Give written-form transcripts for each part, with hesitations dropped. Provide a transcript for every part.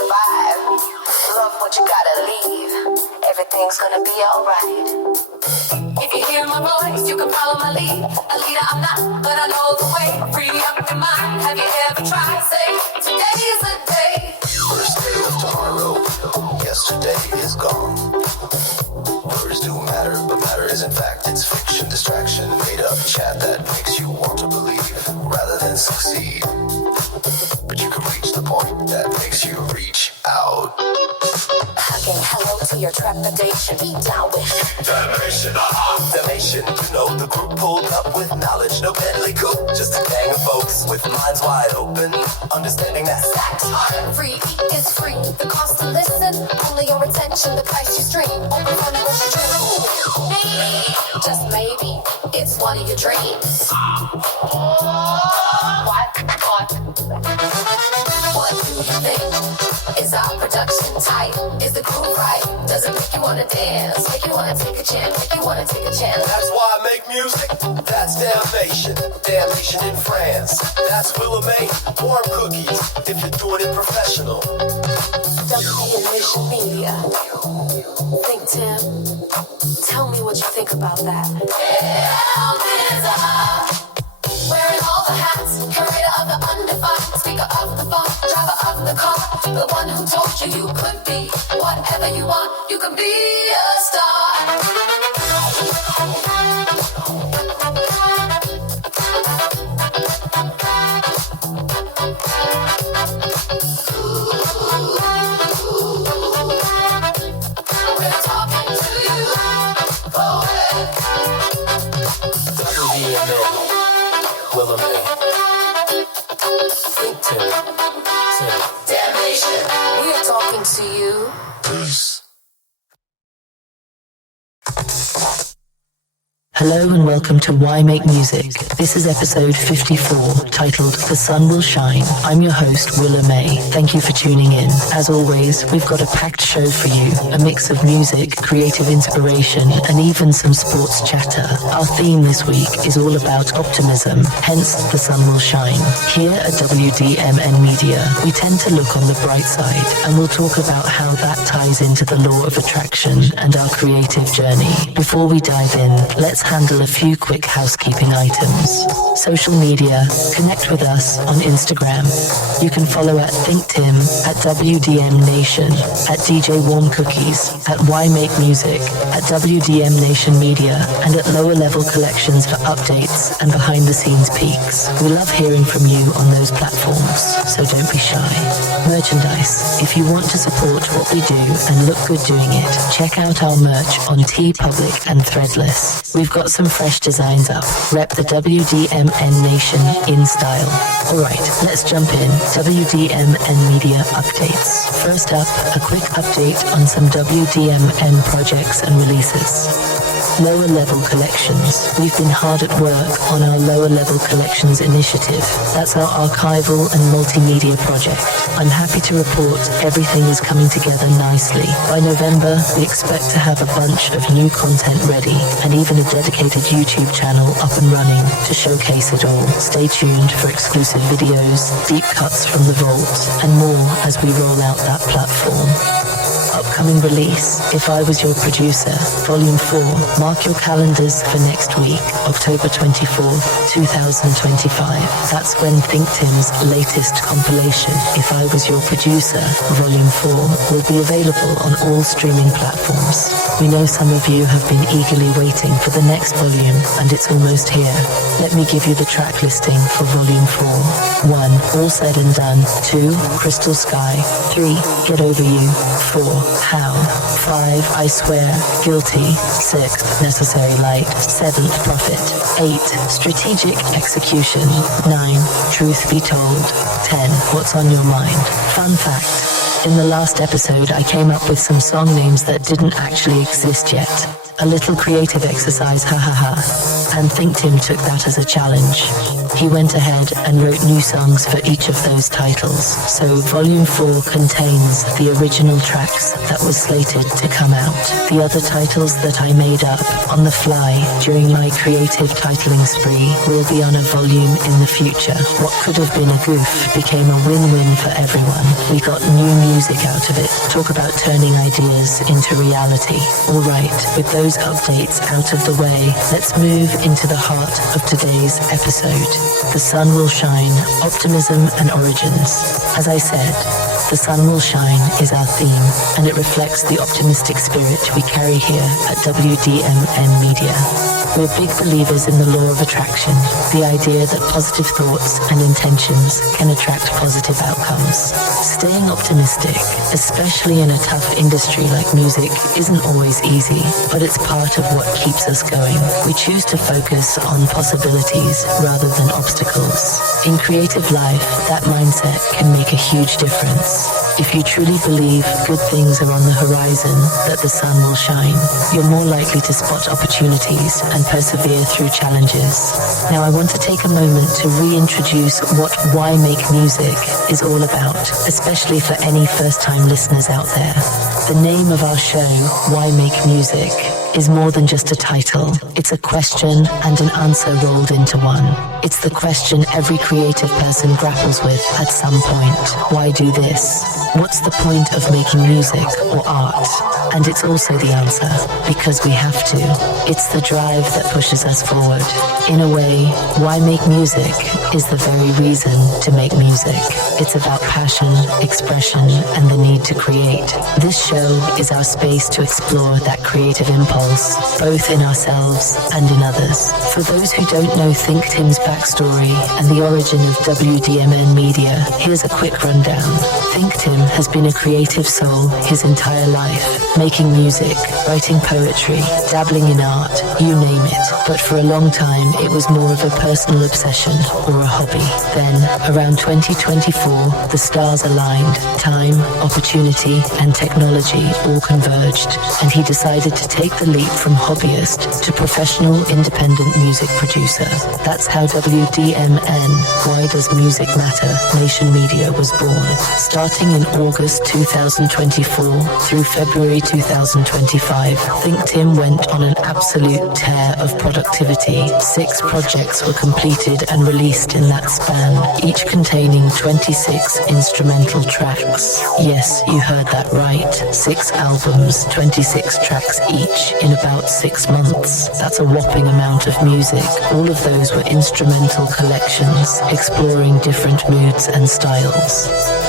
survive. Love what you gotta leave. Everything's gonna be alright. If you hear my voice, you can follow my lead. A leader I'm not, but I know the way. Free up your mind. Have you ever tried? Say, today is a day. First day of tomorrow. Yesterday is gone. Words do matter, but matter is in fact it's fiction, distraction, made up chat that makes you want to believe rather than succeed. But you can reach the point that makes you reach out. Hugging hello to your trepidation. Be down with Damnation, damnation. You know the group pulled up with knowledge, no Bentley coupe, just a gang of folks with minds wide open, understanding that Sax free is free. The cost to listen, only your attention, the price you stream. Open for negotiation. Maybe, just maybe, it's one of your dreams. What do you think? Is our production tight? Is the groove right? Does it make you wanna dance? Make you wanna take a chance? Make you wanna take a chance? That's why I make music. That's damnation. Damnation in France. That's Willa May. Warm cookies if you're doing it professional. WDM Media. ThinkTimm. Tell me what you think about that. Wearing all the hats, curator of the undefined, speaker of the phone, driver of the car, the one who told you you could be whatever you want. You can be a star. We're talking to you, poet. Willa May. ThinkTimm. Damnation. We're talking to you. Peace. Hello and welcome to Why Make Music. This is episode 54, titled The Sun Will Shine. I'm your host, Willa May. Thank you for tuning in. As always, we've got a packed show for you, a mix of music, creative inspiration, and even some sports chatter. Our theme this week is all about optimism, hence The Sun Will Shine. Here at WDMN Media, we tend to look on the bright side, and we'll talk about how that ties into the law of attraction and our creative journey. Before we dive in, let's handle a few quick housekeeping items. Social media, connect with us on Instagram. You can follow at ThinkTimm, at WDM Nation, at DJ Warm Cookies, at Why Make Music, at WDM Nation Media, and at Lower Level Collections for updates and behind the scenes peeks. We love hearing from you on those platforms, so don't be shy. Merchandise. If you want to support what we do and look good doing it, check out our merch on TeePublic and Threadless. We've got some fresh designs up. Rep the WDMN Nation in style. Alright, let's jump in. WDMN Media updates. First up, a quick update on some WDMN projects and releases. Lower Level Collections. We've been hard at work on our Lower Level Collections initiative. That's our archival and multimedia project. I'm happy to report everything is coming together nicely. By November, we expect to have a bunch of new content ready and even a dedicated YouTube channel up and running to showcase it all. Stay tuned for exclusive videos, deep cuts from the vault, and more as we roll out that platform. Upcoming release, If I Was Your Producer, Volume 4. Mark your calendars for next week, October 24th, 2025. That's when ThinkTimm's latest compilation, If I Was Your Producer, Volume 4, will be available on all streaming platforms. We know some of you have been eagerly waiting for the next volume, and it's almost here. Let me give you the track listing for Volume 4. 1. All Said and Done. 2. Crystal Sky. 3. Get Over You. 4. How. 5. I Swear. Guilty. 6. Necessary Light. 7. Prophet. 8. Strategic Execution. 9. Truth Be Told. 10. What's on Your Mind. Fun fact. In the last episode, I came up with some song names that didn't actually exist yet. A little creative exercise, ha ha ha. And ThinkTimm took that as a challenge. he went ahead and wrote new songs for each of those titles. So Volume 4 contains the original tracks that was slated to come out. The other titles that I made up on the fly during my creative titling spree will be on a volume in the future. What could have been a goof became a win-win for everyone. We got new music out of it. Talk about turning ideas into reality. Alright, with those updates out of the way, let's move into the heart of today's episode. The sun will shine, optimism and origins. As I said, the sun will shine is our theme, and it reflects the optimistic spirit we carry here at WDMN Media. We're big believers in the law of attraction, the idea that positive thoughts and intentions can attract positive outcomes. Staying optimistic, especially in a tough industry like music, isn't always easy, but it's part of what keeps us going. We choose to focus on possibilities rather than obstacles. In creative life, that mindset can make a huge difference. If you truly believe good things are on the horizon, that the sun will shine, you're more likely to spot opportunities and persevere through challenges. Now I want to take a moment to reintroduce what Why Make Music is all about, especially for any first-time listeners out there. The name of our show, Why Make Music, is more than just a title. It's a question and an answer rolled into one. It's the question every creative person grapples with at some point. Why do this? What's the point of making music or art? And it's also the answer, because we have to. It's the drive that pushes us forward. In a way, Why Make Music is the very reason to make music. It's about passion, expression, and the need to create. This show is our space to explore that creative impulse, both in ourselves and in others. For those who don't know ThinkTimm's backstory and the origin of WDMN Media, here's a quick rundown. ThinkTimm has been a creative soul his entire life, making music, writing poetry, dabbling in art, you name it. But for a long time, it was more of a personal obsession or a hobby. Then, around 2024, the stars aligned. Time, opportunity, and technology all converged, and he decided to take the leap from hobbyist to professional independent music producer. That's how WDMN, Why Does Music Matter, Nation Media was born. Starting in August 2024 through February 2025, ThinkTimm went on an absolute tear of productivity. 6 projects were completed and released in that span, each containing 26 instrumental tracks. Yes, you heard that right. 6 albums, 26 tracks each in about 6 months. That's a whopping amount of music. All of those were instrumental collections, exploring different moods and styles.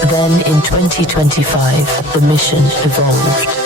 Then in 2025, the mission evolved.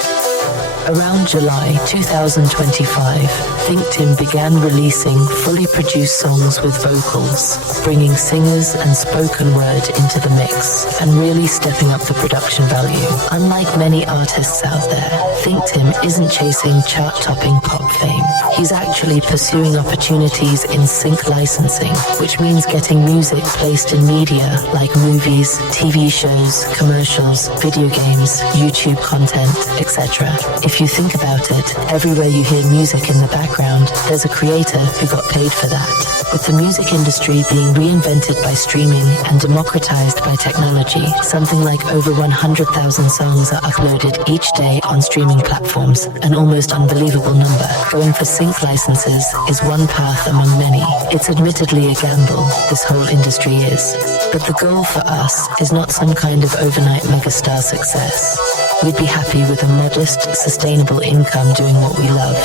Around July 2025, ThinkTimm began releasing fully produced songs with vocals, bringing singers and spoken word into the mix, and really stepping up the production value. Unlike many artists out there, ThinkTimm isn't chasing chart-topping pop fame. He's actually pursuing opportunities in sync licensing, which means getting music placed in media like movies, TV shows, commercials, video games, YouTube content, etc. If you think about it, everywhere you hear music in the background, there's a creator who got paid for that. With the music industry being reinvented by streaming and democratized by technology, something like over 100,000 songs are uploaded each day on streaming platforms, an almost unbelievable number. Going for sync licenses is one path among many. It's admittedly a gamble, this whole industry is. But the goal for us is not some kind of overnight megastar success. We'd be happy with a modest, sustainable income doing what we love.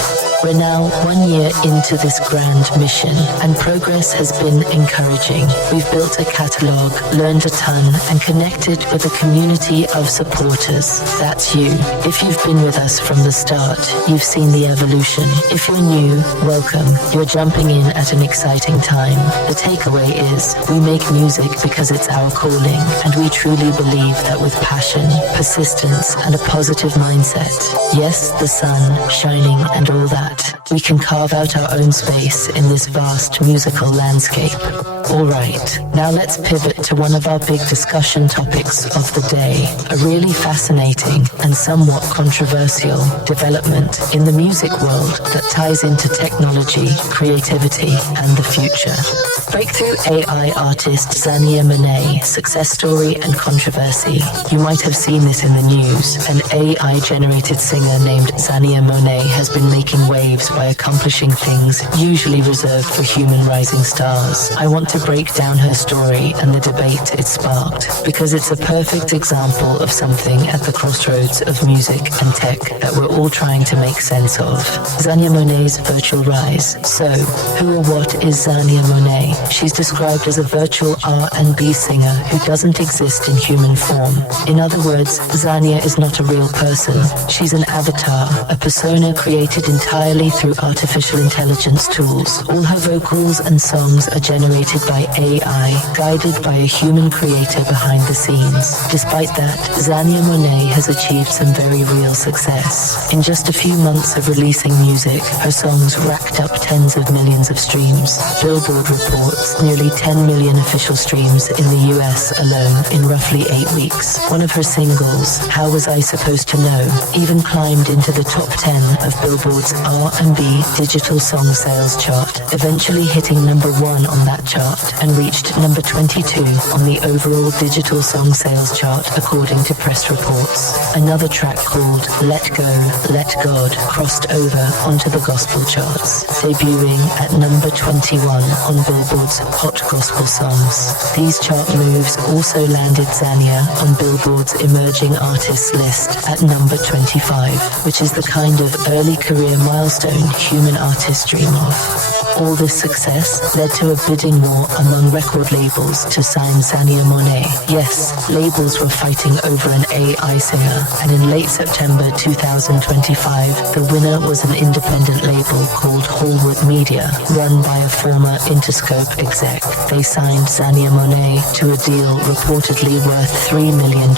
We're now 1 year into this grand mission, and progress has been encouraging. We've built a catalogue, learned a ton, and connected with a community of supporters. That's you. If you've been with us from the start, you've seen the evolution. If you're new, welcome. You're jumping in at an exciting time. The takeaway is, we make music because it's our calling, and we truly believe that with passion, persistence, and a positive mindset. Yes, the sun, shining and all that. We can carve out our own space in this vast musical landscape. Alright, now let's pivot to one of our big discussion topics of the day, a really fascinating and somewhat controversial development in the music world that ties into technology, creativity, and the future. Breakthrough AI artist Zania Monet, success story and controversy. You might have seen this in the news. An AI-generated singer named Zania Monet has been making waves by accomplishing things usually reserved for human rising stars. I want to break down her story and the debate it sparked, because it's a perfect example of something at the crossroads of music and tech that we're all trying to make sense of. Zania Monet's virtual rise. So, who or what is Zania Monet? She's described as a virtual R&B singer who doesn't exist in human form. In other words, Zania is not a real person. She's an avatar, a persona created entirely through artificial intelligence tools. All her vocals and songs are generated by AI, guided by a human creator behind the scenes. Despite that, Zania Monet has achieved some very real success. In just a few months of releasing music, her songs racked up tens of millions of streams. Billboard reports nearly 10 million official streams in the US alone in roughly 8 weeks. One of her singles, How Was I Supposed to Know, even climbed into the top 10 of Billboard's R&B digital song sales chart, eventually hitting number 1 on that chart and reached number 22 on the overall digital song sales chart according to press reports. Another track called Let Go, Let God crossed over onto the gospel charts, debuting at number 21 on Billboard's Hot Gospel Songs. These chart moves also landed Zania on Billboard's Emerging Artists list at number 25, which is the kind of early career milestone human artists dream of. All this success led to a bidding war among record labels to sign Zania Monet. Yes, labels were fighting over an AI singer, and in late September 2025, the winner was an independent label called Hallwood Media, run by a former Interscope exec. They signed Zania Monet to a deal reportedly worth $3 million.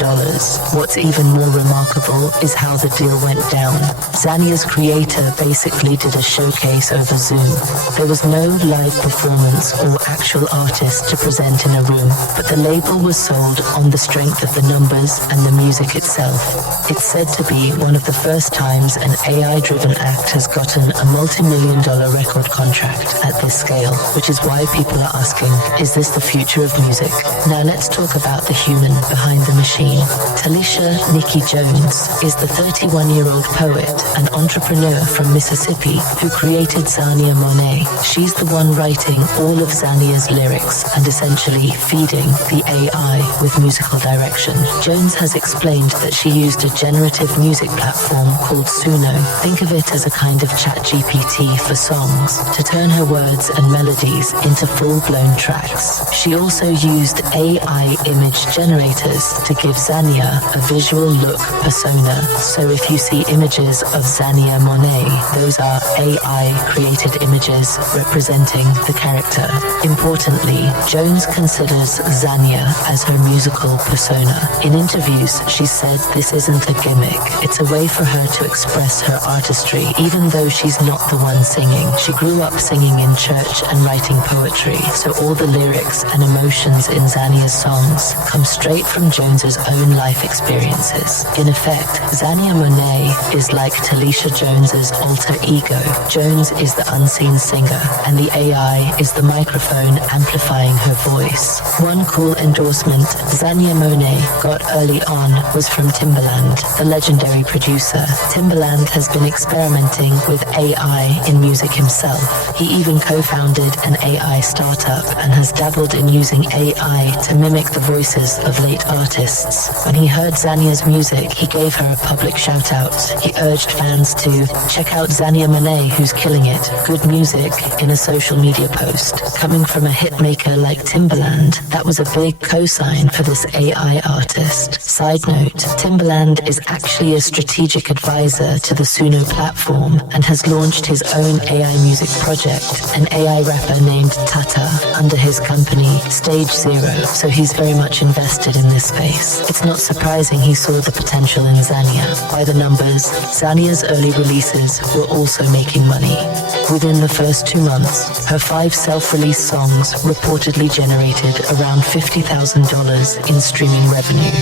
What's even more remarkable is how the deal went down. Zania's creator basically did a showcase over Zoom. There was no live performance or actual artist to present in a room, but the label was sold on the strength of the numbers and the music itself. It's said to be one of the first times an AI-driven act has gotten a multi-million-dollar record contract at this scale, which is why people are asking, is this the future of music? Now let's talk about the human behind the machine. Talisha Nikki Jones is the 31-year-old poet and entrepreneur from Mississippi who created Zania Monet. She's the one writing all of Zania's lyrics and essentially feeding the AI with musical direction. Jones has explained that she used a generative music platform called Suno. Think of it as a kind of ChatGPT for songs to turn her words and melodies into full-blown tracks. She also used AI image generators to give Zania a visual look persona. So if you see images of Zania Monet, those are AI-created images representing the character. Importantly, Jones considers Zania as her musical persona. In interviews, she said this isn't a gimmick. It's a way for her to express her artistry, even though she's not the one singing. She grew up singing in church and writing poetry, so all the lyrics and emotions in Zania's songs come straight from Jones's own life experiences. In effect, Zania Monet is like Talisha Jones's alter ego. Jones is the unseen singer, and the AI is the microphone amplifying her voice. One cool endorsement Zania Monet got early on was from Timbaland, the legendary producer. Timbaland has been experimenting with AI in music himself. He even co-founded an AI startup and has dabbled in using AI to mimic the voices of late artists. When he heard Zania's music, he gave her a public shout-out. He urged fans to check out Zania Monet, who's killing it. Good music in a social media post. Coming from a hitmaker like Timbaland, that was a big cosign for this AI artist. Side note, Timbaland is actually a strategic advisor to the Suno platform and has launched his own AI music project, an AI rapper named Tata, under his company Stage Zero, so he's very much invested in this space. It's not surprising he saw the potential in Zania. By the numbers, Zania's early releases were also making money. Within the first 2 months, her 5 self-released songs reportedly generated around $50,000 in streaming revenue.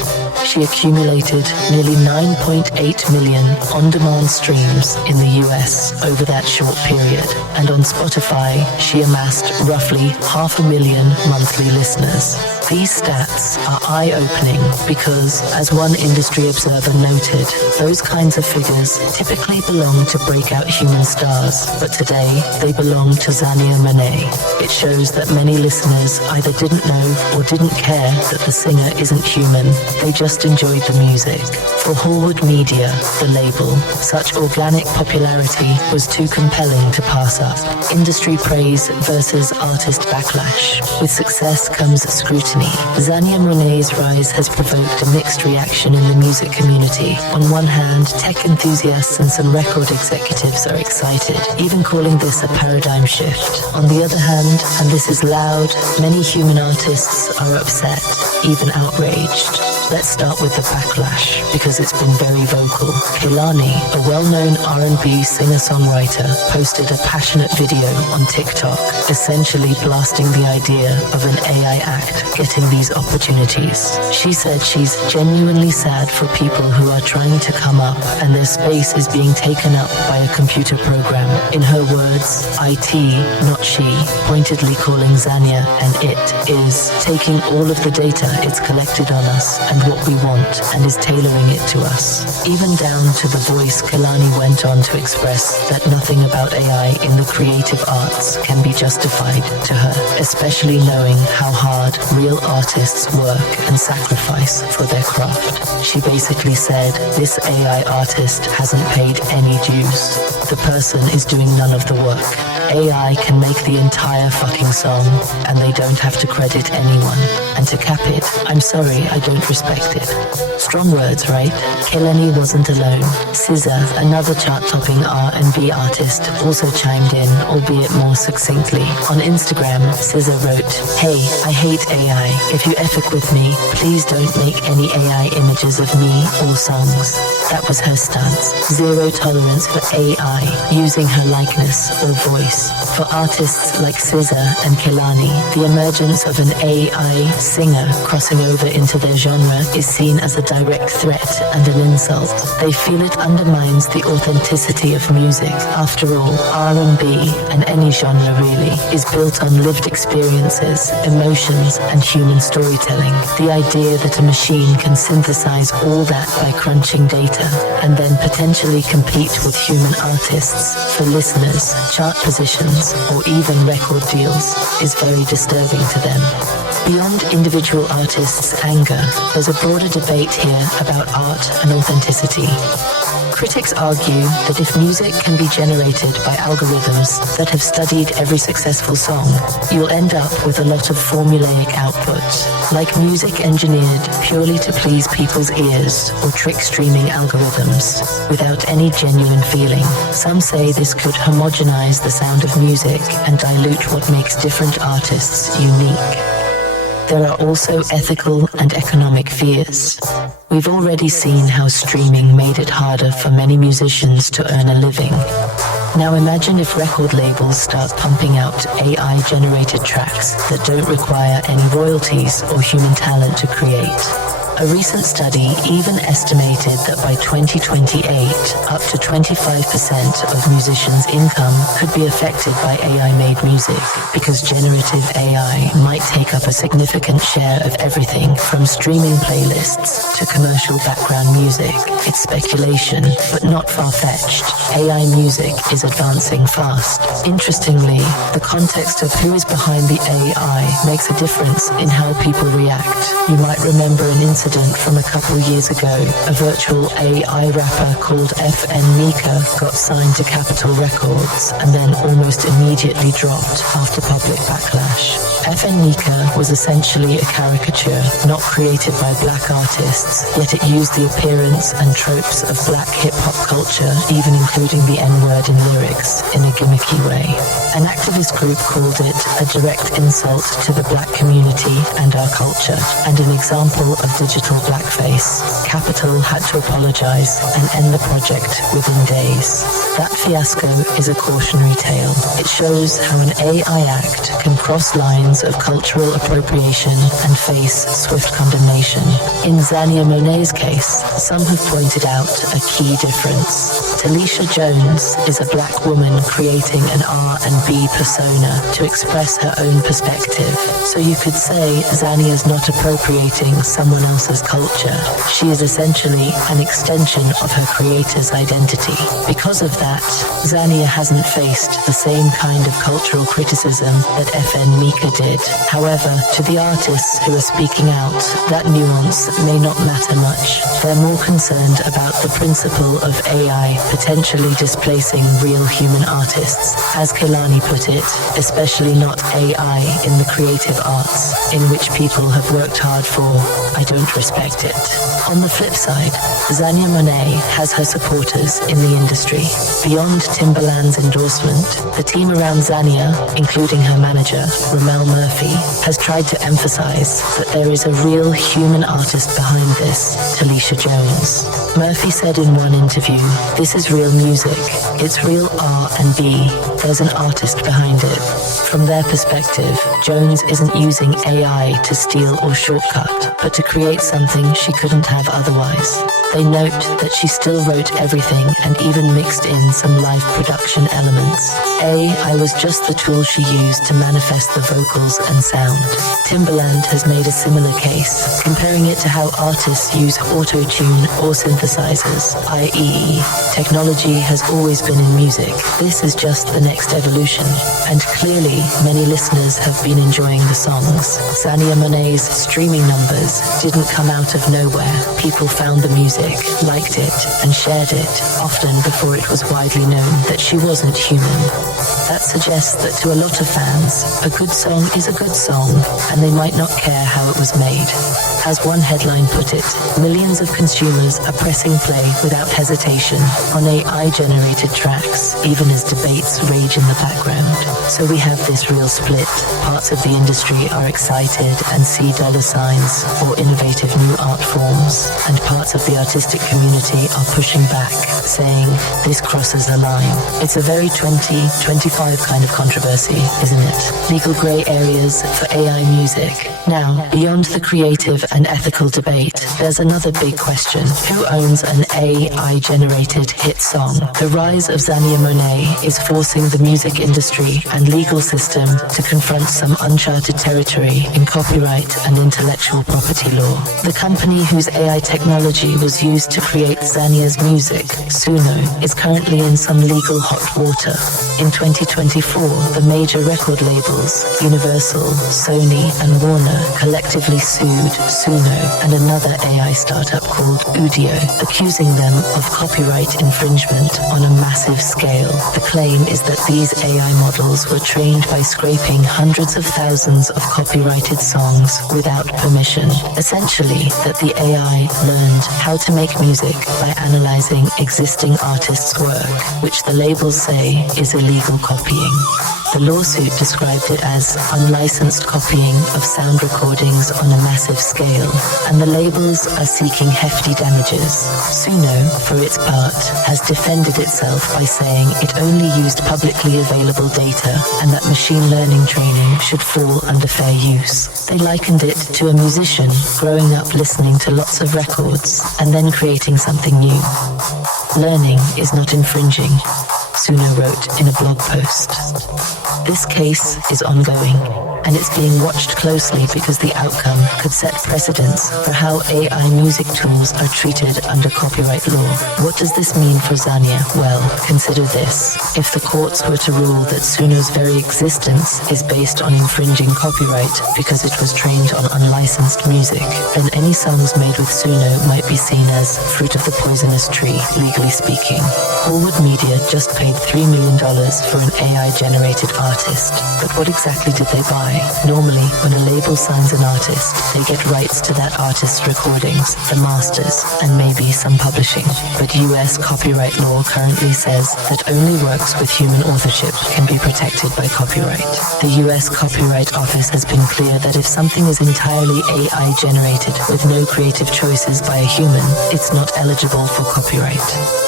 She accumulated nearly 9.8 million on-demand streams in the US over that short period, and on Spotify, she amassed roughly 500,000 monthly listeners. These stats are eye-opening because, as one industry observer noted, those kinds of figures typically belong to breakout human stars, but today they belong to Zania Monet. It shows that many listeners either didn't know or didn't care that the singer isn't human. They just enjoyed the music. For Hallwood Media, the label, such organic popularity was too compelling to pass up. Industry praise versus artist backlash. With success comes scrutiny. Zania Monet's rise has provoked a mixed reaction in the music community. On one hand, tech enthusiasts and some record executives are excited, even calling this a paradigm shift. On the other hand, and this is loud, many human artists are upset, even outraged. Let's start with the backlash, because it's been very vocal. Kehlani, a well-known R&B singer-songwriter, posted a passionate video on TikTok, essentially blasting the idea of an AI act getting these opportunities. She said she's genuinely sad for people who are trying to come up and their space is being taken up by a computer program. In her words, IT, not she, pointedly calling Zania and it is taking all of the data it's collected on us and what we want and is tailoring it to us. Even down to the voice, Kehlani went on to express that nothing about AI in the creative arts can be justified to her, especially knowing how hard real artists work and sacrifice for their craft. She basically said, this AI artist hasn't paid any dues. The person is doing none of the work. AI can make the entire fucking song and they don't have to credit anyone. And to cap it, I'm sorry, I don't respect it. Strong words, right? Kehlani wasn't alone. SZA, another chart-topping R&B artist, also chimed in, albeit more succinctly. On Instagram, SZA wrote, "Hey, I hate AI. If you epic with me, please don't make any AI images of me or songs." That was her stance. Zero tolerance for AI using her likeness or voice. For artists like SZA and Kehlani, the emergence of an AI singer crossing over into their genre is seen as a direct threat and an insult. They feel it undermines the authenticity of music. After all, R&B, and any genre really, is built on lived experiences, emotions, and human storytelling. The idea that a machine can synthesize all that by crunching data and then potentially compete with human artists for listeners, chart positions, or even record deals is very disturbing to them. Beyond individual artists' anger, there's a broader debate here about art and authenticity. Critics argue that if music can be generated by algorithms that have studied every successful song, you'll end up with a lot of formulaic output, like music engineered purely to please people's ears or trick streaming algorithms, without any genuine feeling. Some say this could homogenize the sound of music and dilute what makes different artists unique. There are also ethical and economic fears. We've already seen how streaming made it harder for many musicians to earn a living. Now imagine if record labels start pumping out AI-generated tracks that don't require any royalties or human talent to create. A recent study even estimated that by 2028, up to 25% of musicians' income could be affected by AI-made music, because generative AI might take up a significant share of everything from streaming playlists to commercial background music. It's speculation, but not far-fetched. AI music is advancing fast. Interestingly, the context of who is behind the AI makes a difference in how people react. You might remember an incident incident from a couple years ago. A virtual AI rapper called FN Mika got signed to Capitol Records and then almost immediately dropped after public backlash. FN Mika was essentially a caricature, not created by black artists, yet it used the appearance and tropes of black hip-hop culture, even including the N-word in lyrics, in a gimmicky way. An activist group called it a direct insult to the black community and our culture, and an example of digital blackface. Capitol had to apologize and end the project within days. That fiasco is a cautionary tale. It shows how an AI act can cross lines of cultural appropriation and face swift condemnation. In Zania Monet's case, some have pointed out a key difference. Talisha Jones is a black woman creating an R&B persona to express her own perspective. So you could say Zania's not appropriating someone else's culture. She is essentially an extension of her creator's identity. Because of that, Zania hasn't faced the same kind of cultural criticism that FN Mika did. However, to the artists who are speaking out, that nuance may not matter much. They're more concerned about the principle of AI potentially displacing real human artists. As Kehlani put it, especially not AI in the creative arts, in which people have worked hard for. I don't respect it. On the flip side, Zania Monet has her supporters in the industry. Beyond Timbaland's endorsement, the team around Zania, including her manager, Ramel Murphy, has tried to emphasize that there is a real human artist behind this, Talisha Jones. Murphy said in one interview, "This is real music. It's real R&B. There's an artist behind it." From their perspective, Jones isn't using AI to steal or shortcut, but to create something she couldn't have otherwise. They note that she still wrote everything and even mixed in some live production elements. AI was just the tool she used to manifest the vocals and sound. Timbaland has made a similar case, comparing it to how artists use auto-tune or synthesizers, i.e., technology has always been in music. This is just the next evolution. And clearly, many listeners have been enjoying the songs. Zania Monet's streaming numbers didn't come out of nowhere. People found the music, liked it, and shared it, often before it was widely known that she wasn't human. That suggests that to a lot of fans, a good song is a good song, and they might not care how it was made. As one headline put it, millions of consumers are pressing play without hesitation on AI-generated tracks, even as debates rage in the background. So we have this real split. Parts of the industry are excited and see dollar signs or innovative new art forms, and parts of the artistic community are pushing back, saying this crosses a line. It's a very 2025 kind of controversy, isn't it? Legal grey areas for AI music. Now, beyond the creative and ethical debate, there's another big question. Who owns an AI-generated hit song? The rise of Zania Monet is forcing the music industry and legal system to confront some uncharted territory in copyright and intellectual property law. The company whose AI technology was used to create Zania's music, Suno, is currently in some legal hot water. In 2024, the major record labels, Universal, Sony, and Warner, collectively sued Suno and another AI startup called Udio, accusing them of copyright infringement on a massive scale. The claim is that these AI models were trained by scraping hundreds of thousands of copyrighted songs without permission. Essentially, that the AI learned how to make music by analyzing existing artists' work, which the labels say is illegal copying. The lawsuit described it as unlicensed copying of sound recordings on a massive scale, and the labels are seeking hefty damages. Suno, for its part, has defended itself by saying it only used publicly available data and that machine learning training should fall under fair use. They likened it to a musician growing up listening to lots of records and then creating something new. Learning is not infringing, Suno wrote in a blog post. This case is ongoing, and it's being watched closely because the outcome could set precedents for how AI music tools are treated under copyright law. What does this mean for Zania? Well, consider this. If the courts were to rule that Suno's very existence is based on infringing copyright because it was trained on unlicensed music, then any songs made with Suno might be seen as fruit of the poisonous tree, legally speaking. Hallwood Media just paid $3 million for an AI-generated artist. But what exactly did they buy? Normally, when a label signs an artist, they get rights to that artist's recordings, the masters, and maybe some publishing. But US copyright law currently says that only works with human authorship can be protected by copyright. The US Copyright Office has been clear that if something is entirely AI-generated with no creative choices by a human, it's not eligible for copyright.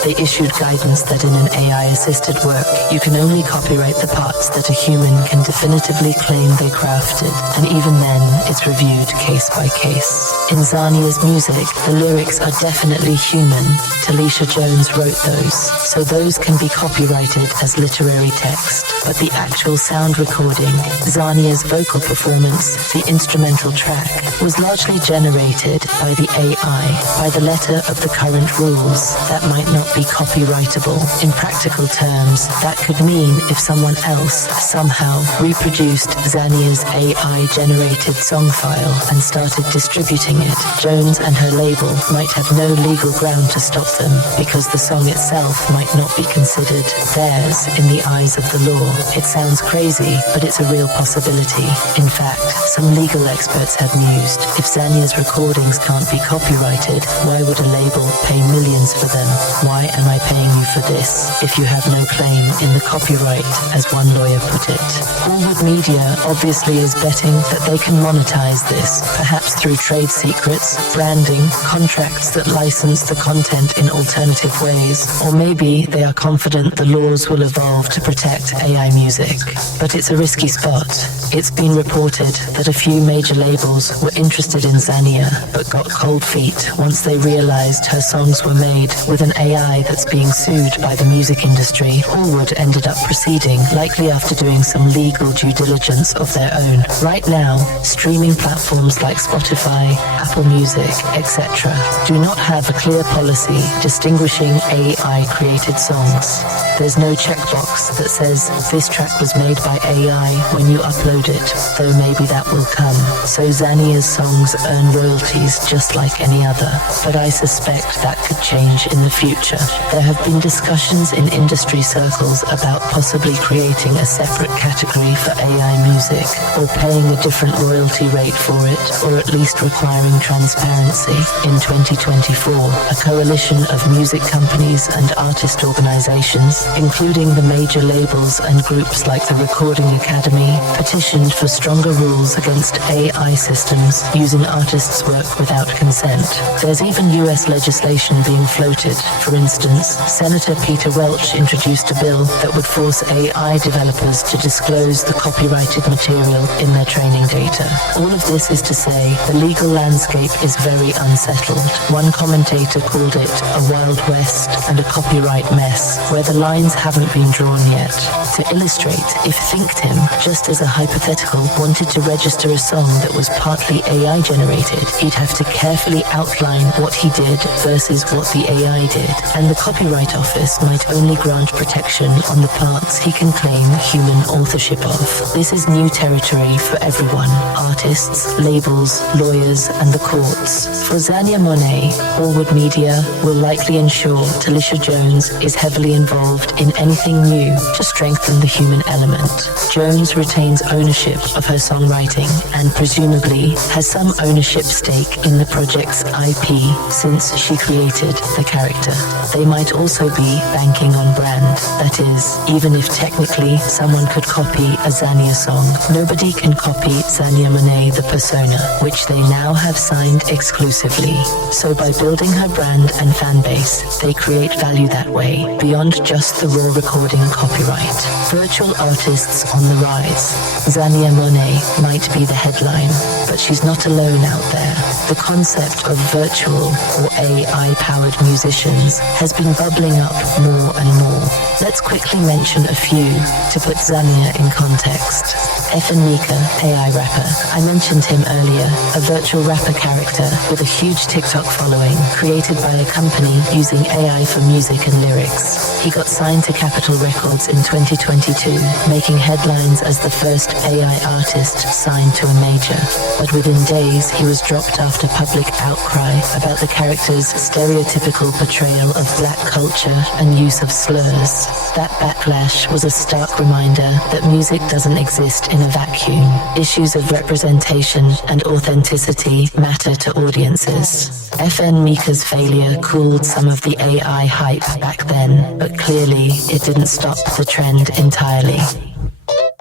They issued guidance that in an AI-assisted work, you can only copyright the parts that a human can definitively claim they crafted, and even then, it's reviewed case by case. In Zania's music, the lyrics are definitely human. Talisha Jones wrote those, so those can be copyrighted as literary text. But the actual sound recording, Zania's vocal performance, the instrumental track, was largely generated by the AI, by the letter of the current rules. That might not be copyrightable. In practical terms, that could mean if someone else somehow reproduced Zania's AI-generated song file and started distributing it, Jones and her label might have no legal ground to stop them because the song itself might not be considered theirs in the eyes of the law. It sounds crazy, but it's a real possibility. In fact, some legal experts have mused, if Zania's recordings can't be copyrighted, why would a label pay millions for them? Why am I paying you for this if you have no claim in the copyright, as one lawyer put it? Hallwood Media obviously is betting that they can monetize this, perhaps through trade secrets, branding, contracts that license the content in alternative ways, or maybe they are confident the laws will evolve to protect AI music. But it's a risky spot. It's been reported that a few major labels were interested in Zania, but got cold feet once they realized her songs were made with an AI that's being sued by the music industry. Hallwood ended up proceeding, likely after doing some legal due diligence of their own. Right now, streaming platforms like Spotify, Apple Music, etc. do not have a clear policy distinguishing AI-created songs. There's no checkbox that says this track was made by AI when you upload it, though maybe that will come. So Zania's songs earn royalties just like any other, but I suspect that could change in the future. There have been discussions in industry circles about possibly creating a separate category for AI music, or paying a different royalty rate for it, or at least requiring transparency. In 2024, a coalition of music companies and artist organizations, including the major labels and groups like the Recording Academy, petitioned for stronger rules against AI systems using artists' work without consent. There's even US legislation being floated. For instance, Senator Peter Welch introduced a bill that would force AI developers to disclose the copyrighted material in their training data. All of this is to say, the legal landscape is very unsettled. One commentator called it a Wild West and a copyright mess, where the lines haven't been drawn yet. To illustrate, if ThinkTimm, just as a hypothetical, wanted to register a song that was partly AI generated, he'd have to carefully outline what he did versus what the AI did, and the Copyright Office might only grant protection on the parts he can claim human authorship of. This is new territory for everyone: artists, labels, lawyers, and the courts. For Zania Monet, Hallwood Media will likely ensure Talisha Jones is heavily involved in anything new to strengthen the human element. Jones retains ownership of her songwriting and presumably has some ownership stake in the project's IP since she created the character. They might also be banking on brand. That is, even if technically someone could copy a Zania song, nobody can copy Zania Monet the persona, which they now have signed exclusively. So by building her brand and fan base, they create value that way, beyond just the raw recording copyright. Virtual artists on the rise. Zania Monet might be the headline, but she's not alone out there. The concept of virtual or AI-powered musicians has been bubbling up more and more. Let's quickly mention a few to put Zania in context. FN Mika, AI rapper. I mentioned him earlier, a virtual rapper character with a huge TikTok following, created by a company using AI for music and lyrics. He got signed to Capitol Records in 2022, making headlines as the first AI artist signed to a major. But within days, he was dropped after public outcry about the character's stereotypical portrayal of black culture and use of slurs. That backlash was a stark reminder that music doesn't exist in a vacuum. Issues of representation and authenticity matter to audiences. FN Mika's failure cooled some of the AI hype back then, but clearly it didn't stop the trend entirely.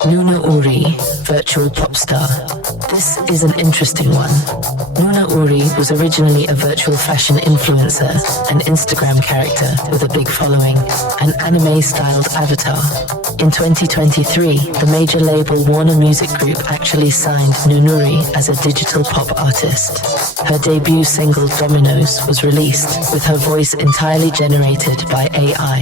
Nuna Uri, virtual pop star. This is an interesting one. Nuna Uri was originally a virtual fashion influencer, an Instagram character with a big following, an anime-styled avatar. In 2023, the major label Warner Music Group actually signed Nunuri as a digital pop artist. Her debut single Dominoes was released with her voice entirely generated by AI.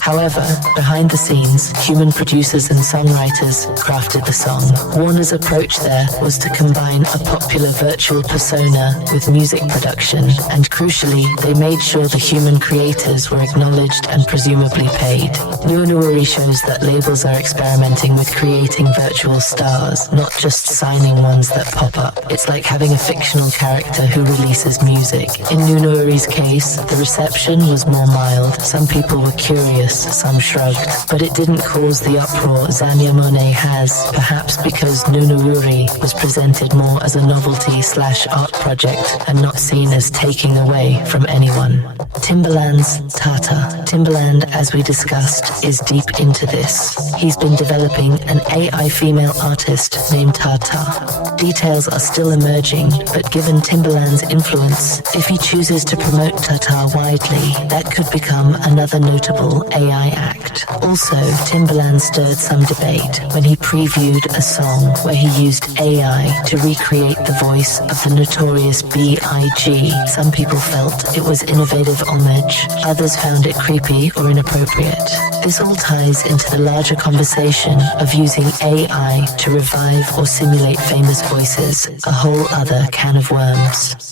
However, behind the scenes, human producers and songwriters crafted the song. Warner's approach there was to combine a popular virtual persona with music production, and crucially, they made sure the human creators were acknowledged and presumably paid. Nunuri shows that labels are experimenting with creating virtual stars, not just signing ones that pop up. It's like having a fictional character who releases music. In Nunuri's case, the reception was more mild. Some people were curious, some shrugged, but it didn't cause the uproar Zania Monet has, perhaps because Nunuri was presented more as a novelty/art project and not seen as taking away from anyone. Timbaland's Tata. Timbaland, as we discussed, is deep into this. He's been developing an AI female artist named Tata. Details are still emerging, but given Timbaland's influence, if he chooses to promote Tata widely, that could become another notable AI act. Also, Timbaland stirred some debate when he previewed a song where he used AI to recreate the voice of the notorious B.I.G. Some people felt it was innovative homage, others found it creepy or inappropriate. This all ties into the larger conversation of using AI to revive or simulate famous voices, a whole other can of worms.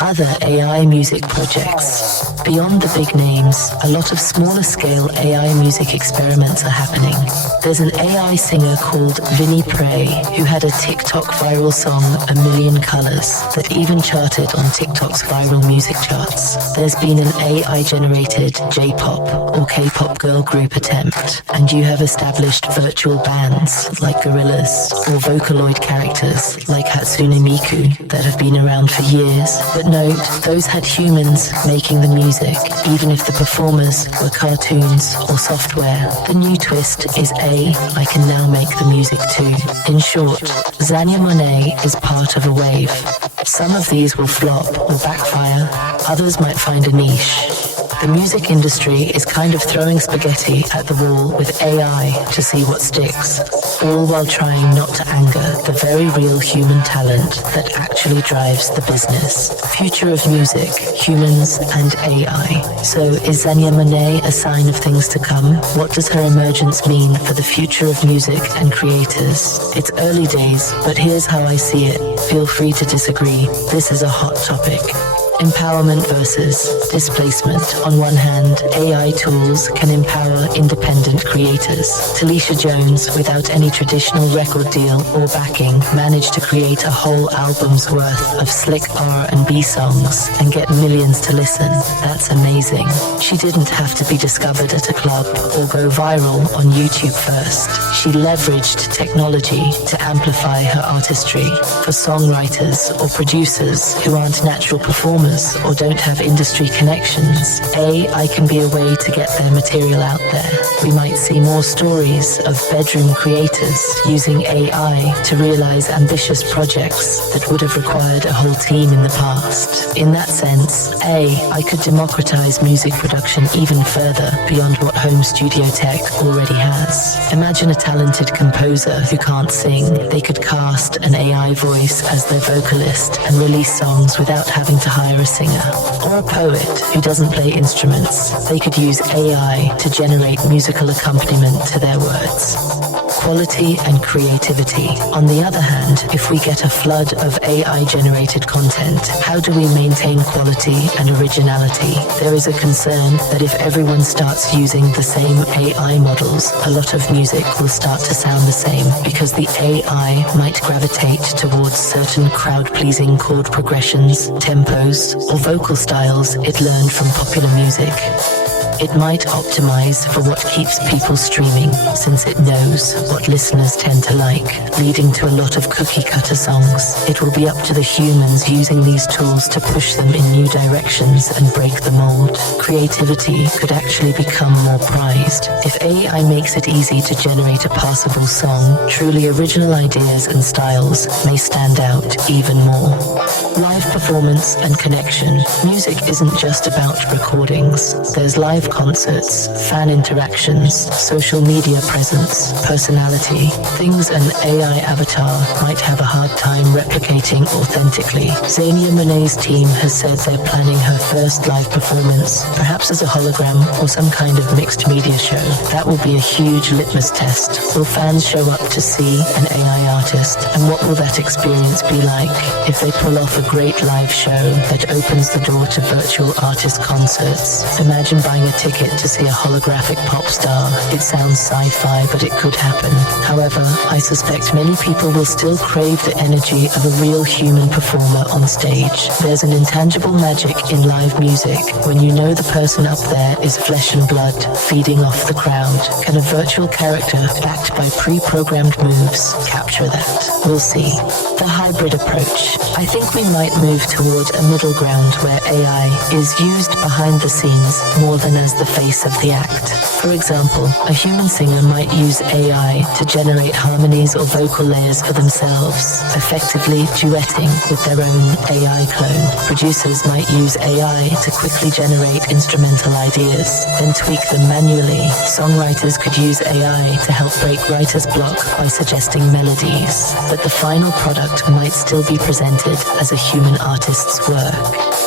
Other AI music projects. Beyond the big names, a lot of smaller scale AI music experiments are happening. There's an AI singer called Vinnie Prey who had a TikTok viral song, A Million Colors, that even charted on TikTok's viral music charts. There's been an AI generated J-pop or K-pop girl group attempt, and you have established virtual bands like Gorillaz or Vocaloid characters like Hatsune Miku that have been around for years, but note, those had humans making the music, even if the performers were cartoons or software. The new twist is I can now make the music too. In short, Zania Monet is part of a wave. Some of these will flop or backfire, others might find a niche. The music industry is kind of throwing spaghetti at the wall with AI to see what sticks, all while trying not to anger the very real human talent that actually drives the business. Future of music, humans and AI. So is Zania Monet a sign of things to come? What does her emergence mean for the future of music and creators? It's early days, but here's how I see it. Feel free to disagree. This is a hot topic. Empowerment versus displacement. On one hand, AI tools can empower independent creators. Talisha Jones, without any traditional record deal or backing, managed to create a whole album's worth of slick R&B songs and get millions to listen. That's amazing. She didn't have to be discovered at a club or go viral on YouTube first. She leveraged technology to amplify her artistry. For songwriters or producers who aren't natural performers, famous or don't have industry connections, AI can be a way to get their material out there. We might see more stories of bedroom creators using AI to realize ambitious projects that would have required a whole team in the past. In that sense, AI could democratize music production even further beyond what home studio tech already has. Imagine a talented composer who can't sing. They could cast an AI voice as their vocalist and release songs without having to hire a singer. Or a poet who doesn't play instruments. They could use AI to generate musical accompaniment to their words. Quality and creativity. On the other hand, if we get a flood of AI-generated content, how do we maintain quality and originality? There is a concern that if everyone starts using the same AI models, a lot of music will start to sound the same because the AI might gravitate towards certain crowd-pleasing chord progressions, tempos, or vocal styles it learned from popular music. It might optimize for what keeps people streaming, since it knows what listeners tend to like, leading to a lot of cookie-cutter songs. It will be up to the humans using these tools to push them in new directions and break the mold. Creativity could actually become more prized. If AI makes it easy to generate a passable song, truly original ideas and styles may stand out even more. Live performance and connection. Music isn't just about recordings. There's live concerts, fan interactions, social media presence, personality, things an AI avatar might have a hard time replicating authentically. Zania Monet's team has said they're planning her first live performance, perhaps as a hologram or some kind of mixed media show. That will be a huge litmus test. Will fans show up to see an AI artist, and what will that experience be like if they pull off a great live show that opens the door to virtual artist concerts? Imagine buying a ticket to see a holographic pop star. It sounds sci-fi, but it could happen. However, I suspect many people will still crave the energy of a real human performer on stage. There's an intangible magic in live music when you know the person up there is flesh and blood, feeding off the crowd. Can a virtual character backed by pre-programmed moves capture that? We'll see. The hybrid approach. I think we might move toward a middle ground where AI is used behind the scenes more than as the face of the act. For example, a human singer might use AI to generate harmonies or vocal layers for themselves, effectively duetting with their own AI clone. Producers might use AI to quickly generate instrumental ideas, then tweak them manually. Songwriters could use AI to help break writer's block by suggesting melodies, but the final product might still be presented as a human artist's work.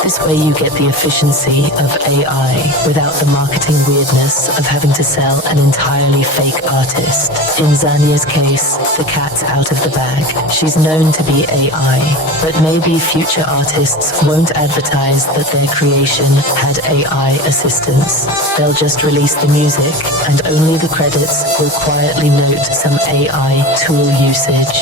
This way you get the efficiency of AI without the marketing weirdness of having to sell an entirely fake artist. In Zania's case, the cat's out of the bag. She's known to be AI, but maybe future artists won't advertise that their creation had AI assistance. They'll just release the music, and only the credits will quietly note some AI tool usage.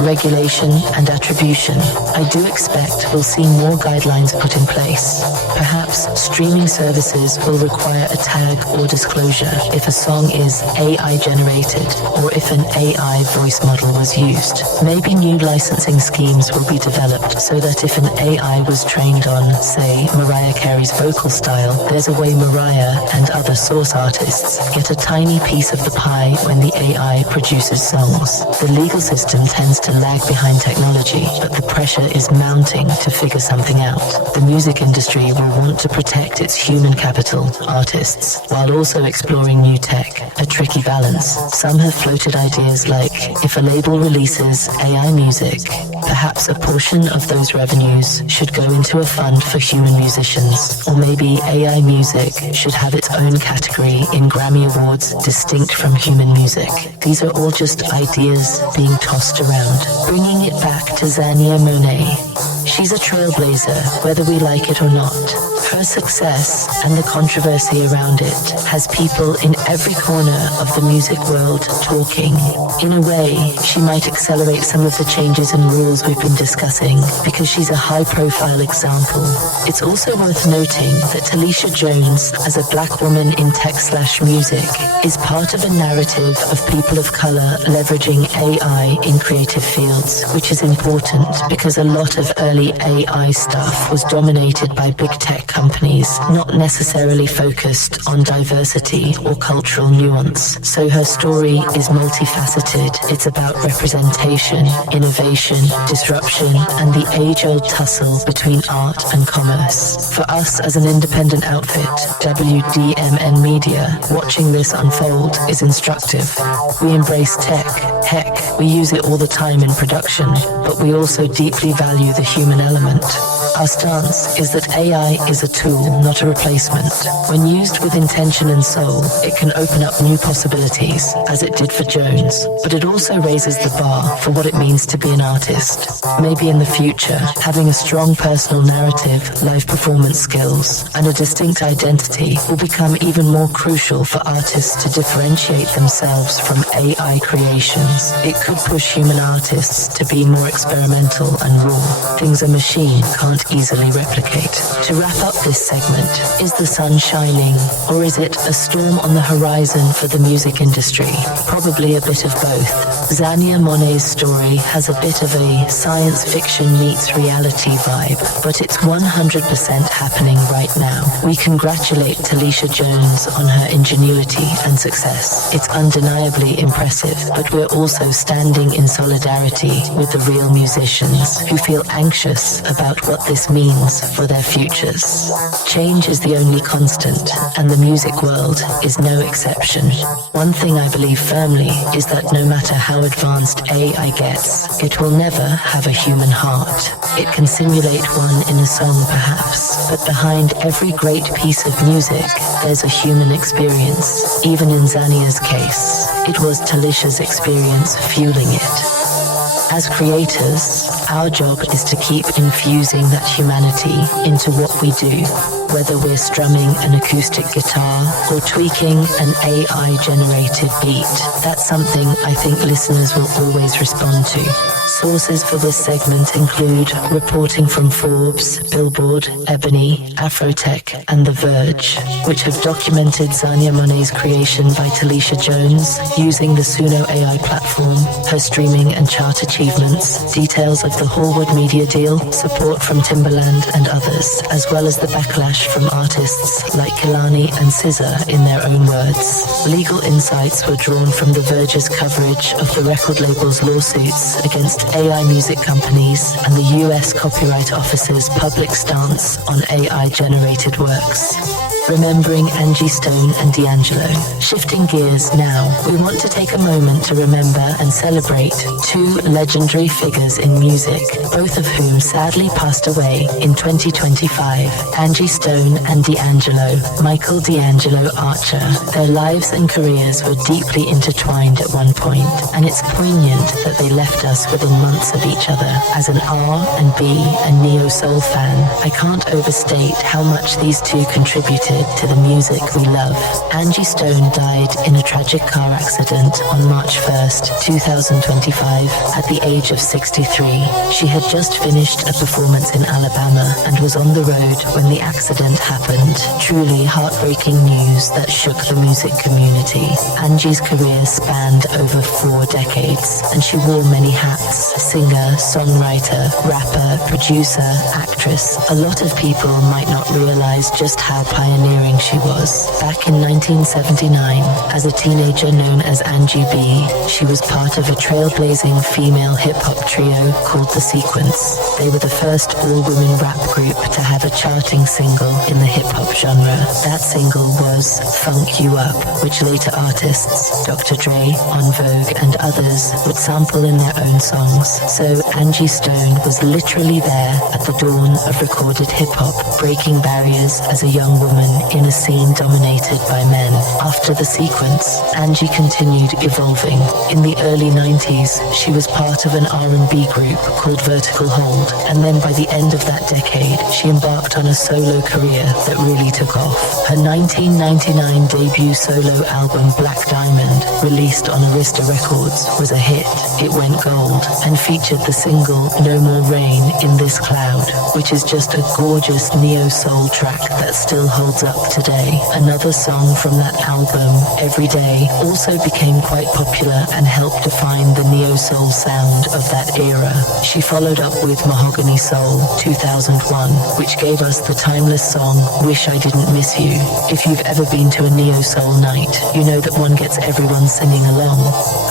Regulation and attribution. I do expect we'll see more guidelines put in place. Perhaps streaming services will require a tag or disclosure if a song is AI generated or if an AI voice model was used. Maybe new licensing schemes will be developed so that if an AI was trained on, say, Mariah Carey's vocal style, there's a way Mariah and other source artists get a tiny piece of the pie when the AI produces songs. The legal system tends to lag behind technology, but the pressure is mounting to figure something out. The music industry will want to protect its human capital, artists, while also exploring new tech, a tricky balance. Some have floated ideas like, if a label releases AI music, perhaps a portion of those revenues should go into a fund for human musicians, or maybe AI music should have its own category in Grammy Awards distinct from human music. These are all just ideas being tossed around. Bringing it back to Zania Monet. She's a trailblazer, whether we like it or not. Her success and the controversy around it has people in every corner of the music world talking. In a way, she might accelerate some of the changes and rules we've been discussing because she's a high-profile example. It's also worth noting that Talisha Jones, as a black woman in tech/music, is part of a narrative of people of color leveraging AI in creative fields, which is important because a lot of early AI stuff was dominated by big tech companies, not necessarily focused on diversity or cultural nuance. So her story is multifaceted. It's about representation, innovation, disruption, and the age-old tussle between art and commerce. For us as an independent outfit, WDMN Media, watching this unfold is instructive. We embrace tech. Heck, we use it all the time in production, but we also deeply value the human element. Our stance is that AI is a tool, not a replacement. When used with intention and soul, it can open up new possibilities, as it did for Jones. But it also raises the bar for what it means to be an artist. Maybe in the future, having a strong personal narrative, live performance skills, and a distinct identity will become even more crucial for artists to differentiate themselves from AI creations. It could push human artists to be more experimental and raw, things a machine can't easily replicate. To wrap up this segment, is the sun shining, or is it a storm on the horizon for the music industry? Probably a bit of both. Zania Monet's story has a bit of a science fiction meets reality vibe, but it's 100% happening right now. We congratulate Talisha Jones on her ingenuity and success. It's undeniably impressive, but we're also standing in solidarity with the real musicians who feel anxious about what this means for their futures. Change is the only constant, and the music world is no exception. One thing I believe firmly is that no matter how advanced AI gets, it will never have a human heart. It can simulate one in a song perhaps, but behind every great piece of music, there's a human experience. Even in Zania's case, it was Talisha's experience fueling it. As creators, our job is to keep infusing that humanity into what we do, whether we're strumming an acoustic guitar or tweaking an AI-generated beat. That's something I think listeners will always respond to. Sources for this segment include reporting from Forbes, Billboard, Ebony, Afrotech, and The Verge, which have documented Zania Monet's creation by Talisha Jones using the Suno AI platform, her streaming and chart achievements, details of the Hallwood Media deal, support from Timbaland and others, as well as the backlash from artists like Kehlani and SZA in their own words. Legal insights were drawn from The Verge's coverage of the record label's lawsuits against AI music companies and the US Copyright Office's public stance on AI-generated works. Remembering Angie Stone and D'Angelo. Shifting gears now, we want to take a moment to remember and celebrate two legendary figures in music, both of whom sadly passed away in 2025. Angie Stone and D'Angelo, Michael D'Angelo Archer. Their lives and careers were deeply intertwined at one point, and it's poignant that they left us within months of each other. As an R&B and neo-soul fan, I can't overstate how much these two contributed to the music we love. Angie Stone died in a tragic car accident on March 1st, 2025, at the age of 63. She had just finished a performance in Alabama and was on the road when the accident happened. Truly heartbreaking news that shook the music community. Angie's career spanned over 4 decades, and she wore many hats: singer, songwriter, rapper, producer, actress. A lot of people might not realize just how pioneering she was. Back in 1979, as a teenager known as Angie B, she was part of a trailblazing female hip-hop trio called The Sequence. They were the first all-women rap group to have a charting single in the hip-hop genre. That single was Funk You Up, which later artists, Dr. Dre, En Vogue, and others would sample in their own songs. So Angie Stone was literally there at the dawn of recorded hip-hop, breaking barriers as a young woman in a scene dominated by men. After the sequence, Angie continued evolving. In the early 90s, she was part of an R&B group called Vertical Hold, and then by the end of that decade, she embarked on a solo career that really took off. Her 1999 debut solo album Black Diamond, released on Arista Records, was a hit. It went gold and featured the single No More Rain in This Cloud, which is just a gorgeous neo-soul track that still holds up today. Another song from that album, Every Day, also became quite popular and helped define the neo-soul sound of that era. She followed up with Mahogany Soul 2001, which gave us the timeless song Wish I Didn't Miss You. If you've ever been to a neo-soul night, you know that one gets everyone singing along.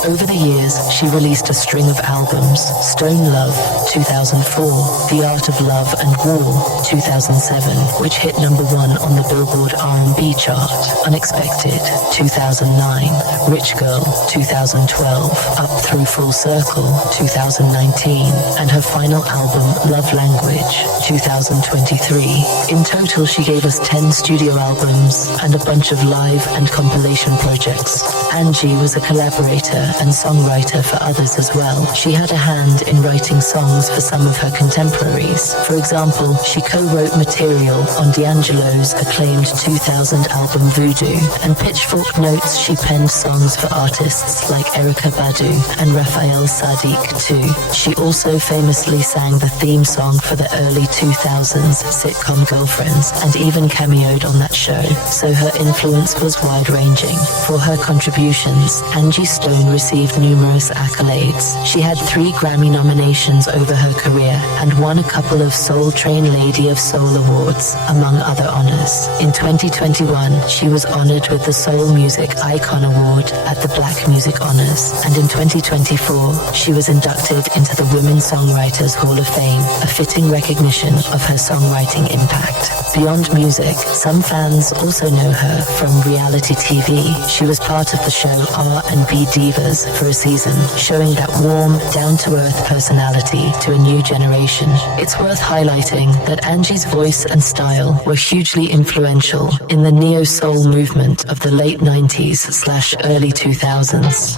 Over the years, she released a string of albums: Stone Love 2004, The Art of Love and War 2007, which hit number 1 on the Billboard R&B chart, Unexpected 2009, Rich Girl 2012, Up Through Full Circle 2019, and her final album Love Language 2023. In total, she gave us 10 studio albums and a bunch of live and compilation projects. Angie was a collaborator and songwriter for others as well. She had a hand in writing songs for some of her contemporaries. For example, she co-wrote material on D'Angelo's acclaimed 2000 album Voodoo, and Pitchfork notes she penned songs for artists like Erykah Badu and Raphael Saadiq too. She also famously sang the theme song for the early 2000s sitcom Girlfriends, and even cameoed on that show, so her influence was wide-ranging. For her contributions, Angie Stone received numerous accolades. She had 3 Grammy nominations over her career and won a couple of Soul Train Lady of Soul Awards, among other honors. In 2021, she was honored with the Soul Music Icon Award at the Black Music Honors, and in 2024, she was inducted into the Women Songwriters Hall of Fame, a fitting recognition of her songwriting impact. Beyond music, some fans also know her from reality TV. She was part of the show R&B Divas for a season, showing that warm, down-to-earth personality to a new generation. It's worth highlighting that Angie's voice and style were hugely influential in the neo-soul movement of the late 90s/early 2000s.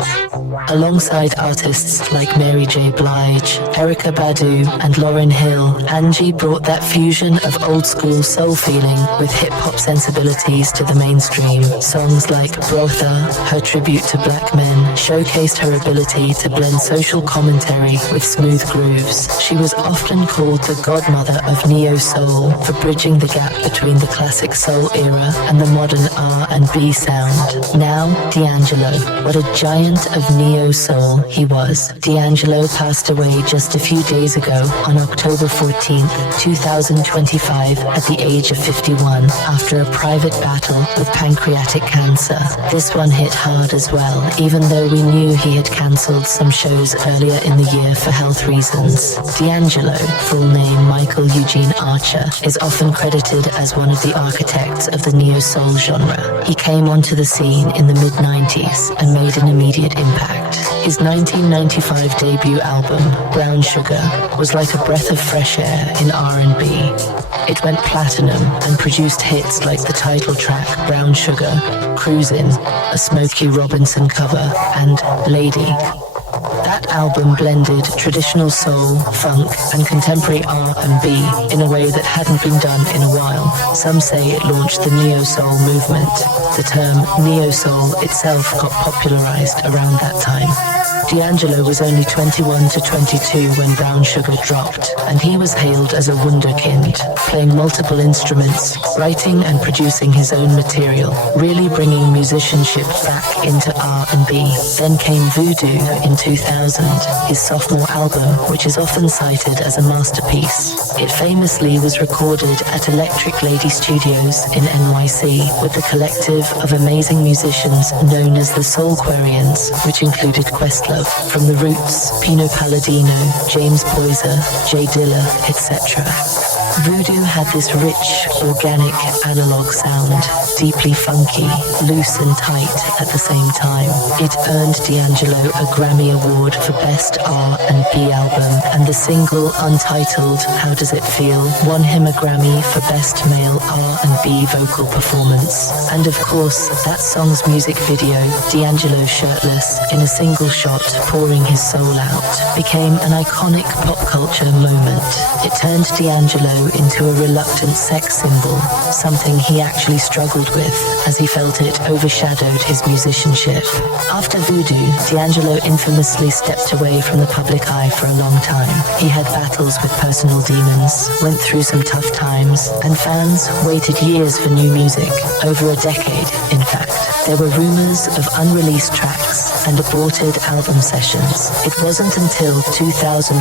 Alongside artists like Mary J. Blige, Erykah Badu, and Lauryn Hill, Angie brought that fusion of old-school soul feeling with hip-hop sensibilities to the mainstream. Songs like Brotha, her tribute to black men, showcased her ability to blend social commentary with smooth grooves. She was often called the godmother of neo-soul for bridging the gap between the classic soul era and the modern R&B sound. Now, D'Angelo, what a giant of neo-soul he was. D'Angelo passed away just a few days ago on October 14th, 2025 at the age of 51 after a private battle with pancreatic cancer. This one hit hard as well, even though we knew he had cancelled some shows earlier in the year for health reasons. D'Angelo, full name Michael Eugene Archer, is often credited as one of the architects of the neo-soul genre. He came onto the scene in the mid-90s and made an immediate impact. His 1995 debut album, Brown Sugar, was like a breath of fresh air in R&B. It went platinum and produced hits like the title track Brown Sugar, Cruisin', a Smokey Robinson cover, and Lady. That album blended traditional soul, funk, and contemporary R&B in a way that hadn't been done in a while. Some say it launched the neo-soul movement. The term neo-soul itself got popularized around that time. D'Angelo was only 21 to 22 when Brown Sugar dropped, and he was hailed as a wunderkind, playing multiple instruments, writing and producing his own material, really bringing musicianship back into R&B. Then came Voodoo in 2000, his sophomore album, which is often cited as a masterpiece. It famously was recorded at Electric Lady Studios in NYC with a collective of amazing musicians known as the Soulquarians, which included Questlove from The Roots, Pino Palladino, James Poyser, Jay Dilla, etc. Voodoo had this rich, organic, analog sound, deeply funky, loose and tight at the same time. It earned D'Angelo a Grammy Award for Best R&B Album, and the single Untitled, How Does It Feel, won him a Grammy for Best Male R&B Vocal Performance. And of course, that song's music video, D'Angelo shirtless, in a single shot, pouring his soul out, became an iconic pop culture moment. It turned D'Angelo into a reluctant sex symbol, something he actually struggled with, as he felt it overshadowed his musicianship. After Voodoo, D'Angelo infamously stepped away from the public eye for a long time. He had battles with personal demons, went through some tough times, and fans waited years for new music, over a decade, in fact. There were rumors of unreleased tracks and aborted album sessions. It wasn't until 2014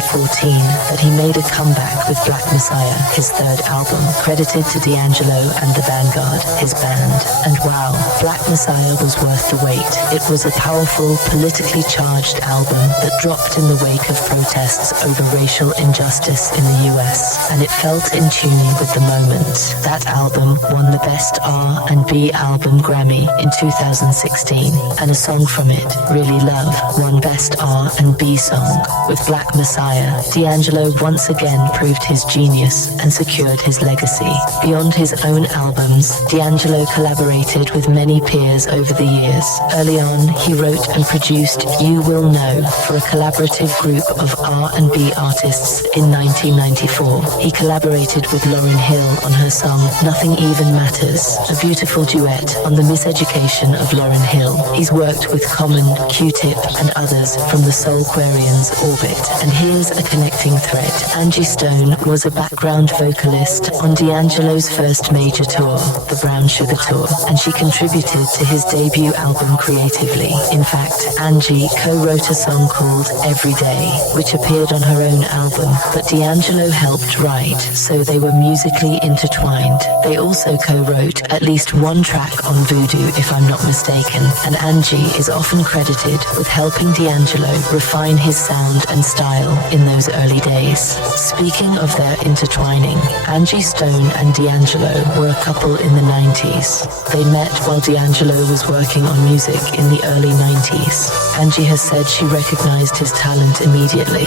that he made a comeback with Black Messiah, his third album, credited to D'Angelo and the Vanguard, his band. And wow, Black Messiah was worth the wait. It was a powerful, politically charged album that dropped in the wake of protests over racial injustice in the US, and it felt in tune with the moment. That album won the Best R&B Album Grammy in 2016, and a song from it, Really Love, won Best R&B Song. With Black Messiah, D'Angelo once again proved his genius and secured his legacy. Beyond his own albums, D'Angelo collaborated with many peers over the years. Early on, he wrote and produced You Will Know for a collaborative group of R&B artists in 1994. He collaborated with Lauryn Hill on her song Nothing Even Matters, a beautiful duet on the miseducation of Lauryn Hill. He's worked with Common, Q-Tip and others from the Soulquarians orbit. And here's a connecting thread. Angie Stone was a background vocalist on D'Angelo's first major tour, the Brown Sugar Tour, and she contributed to his debut album creatively. In fact, Angie co-wrote a song called Every Day, which appeared on her own album, but D'Angelo helped write, so they were musically intertwined. They also co-wrote at least one track on Voodoo, if I'm not mistaken, and Angie is often credited with helping D'Angelo refine his sound and style in those early days. Speaking of their intertwining, Angie Stone and D'Angelo were a couple in the 90s. They met while D'Angelo was working on music in the early 90s. Angie has said she recognized his talent immediately.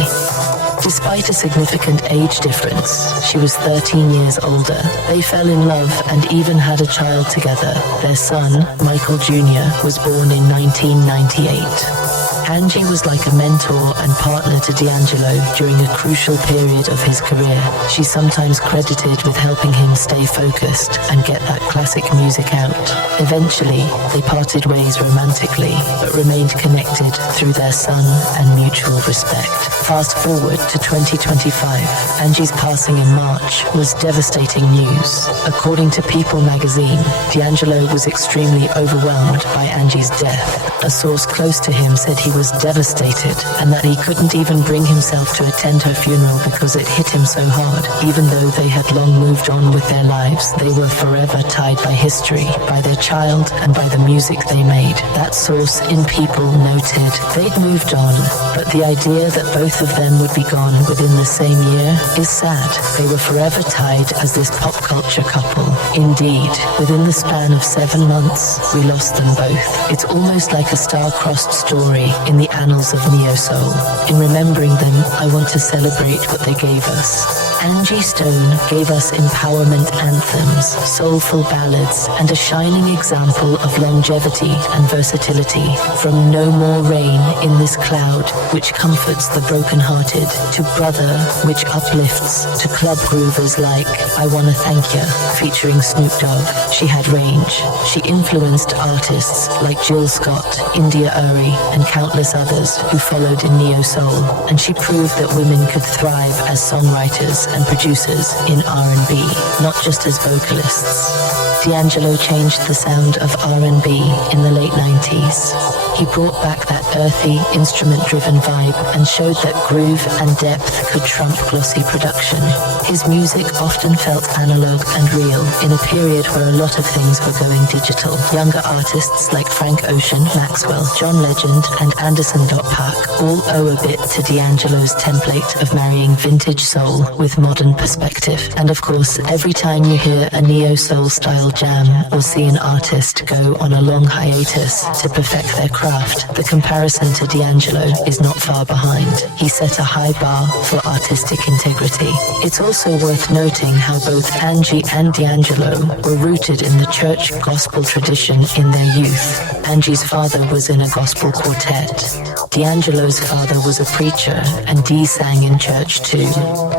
Despite a significant age difference, she was 13 years older. They fell in love and even had a child together. Their son, Michael Jr., was born in 1998. Angie was like a mentor and partner to D'Angelo during a crucial period of his career. She's sometimes credited with helping him stay focused and get that classic music out. Eventually, they parted ways romantically, but remained connected through their son and mutual respect. Fast forward to 2025, Angie's passing in March was devastating news. According to People magazine, D'Angelo was extremely overwhelmed by Angie's death. A source close to him said he was devastated and that he couldn't even bring himself to attend her funeral because it hit him so hard. Even though they had long moved on with their lives, they were forever tied by history, by their child and by the music they made. That source in People noted they'd moved on, but the idea that both of them would be gone within the same year is sad. They were forever tied as this pop culture couple. Indeed, within the span of 7 months, we lost them both. It's almost like a star-crossed story in the annals of neo-soul. In remembering them, I want to celebrate what they gave us. Angie Stone gave us empowerment anthems, soulful ballads, and a shining example of longevity and versatility. From No More Rain in This Cloud, which comforts the broken-hearted, to Brother, which uplifts, to club groovers like I Wanna Thank Ya, featuring Snoop Dogg. She had range. She influenced artists like Jill Scott, India Uri, and countless others who followed in neo-soul, and she proved that women could thrive as songwriters and producers in R&B, not just as vocalists. D'Angelo changed the sound of R&B in the late 90s. He brought back that earthy, instrument-driven vibe and showed that groove and depth could trump glossy production. His music often felt analog and real in a period where a lot of things were going digital. Younger artists like Frank Ocean, Maxwell, John Legend, and Anderson.Paak all owe a bit to D'Angelo's template of marrying vintage soul with modern perspective. And of course, every time you hear a neo-soul style jam or see an artist go on a long hiatus to perfect their craft, the comparison to D'Angelo is not far behind. He set a high bar for artistic integrity. It's also worth noting how both Angie and D'Angelo were rooted in the church gospel tradition in their youth. Angie's father was in a gospel quartet. D'Angelo's father was a preacher, and Dee sang in church too.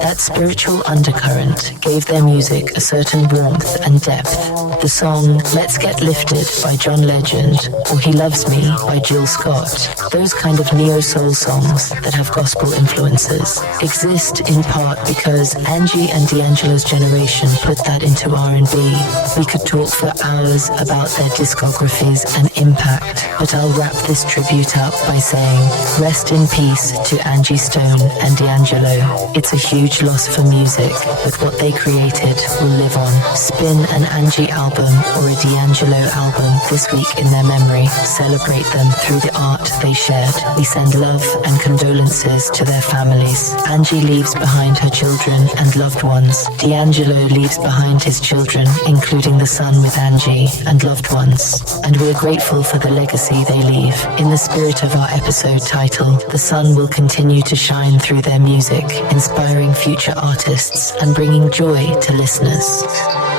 That spiritual undercurrent gave their music a certain warmth and depth. The song Let's Get Lifted by John Legend or He Loves Me by Jill Scott, those kind of neo-soul songs that have gospel influences, exist in part because Angie and D'Angelo's generation put that into R&B. We could talk for hours about their discographies and impact, but I'll wrap this tribute up by saying, rest in peace to Angie Stone and D'Angelo. It's a huge loss for music, but what they created will live on. Spin an Angie album or a D'Angelo album this week in their memory. Celebrate them through the art they shared. We send love and condolences to their families. Angie leaves behind her children and loved ones. D'Angelo leaves behind his children, including the son with Angie and loved ones. And we're grateful for the legacy they leave. In the spirit of our episode title, the sun will continue to shine through their music, inspiring future artists and bringing joy to listeners.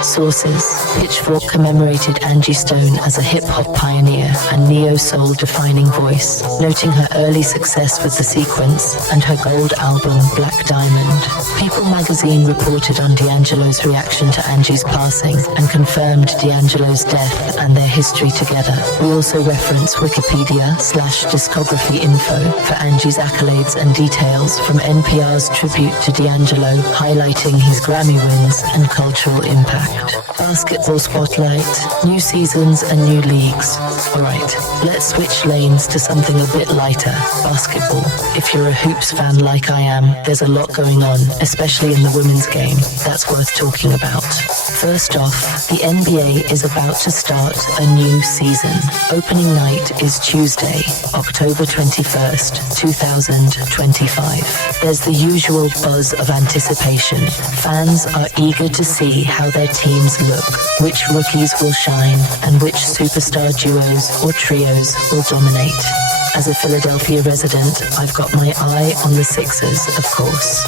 Sources: Pitchfork commemorated Angie Stone as a hip-hop pioneer and neo-soul defining voice, noting her early success with The Sequence and her gold album Black Diamond. People magazine reported on D'Angelo's reaction to Angie's passing and confirmed D'Angelo's death and their history together. We also reference Wikipedia/discography info for Angie's accolades and details from NPR's tribute to D'Angelo, highlighting his Grammy wins and cultural impact. Basketball spotlight, new seasons and new leagues. Alright, let's switch lanes to something a bit lighter, basketball. If you're a hoops fan like I am, there's a lot going on, especially in the women's game, that's worth talking about. First off, the NBA is about to start a new season. Opening night is Tuesday, October 21st, 2025. There's the usual buzz of anticipation. Fans are eager to see how their teams look, which rookies will shine, and which superstar duos or trios will dominate. As a Philadelphia resident, I've got my eye on the Sixers, of course.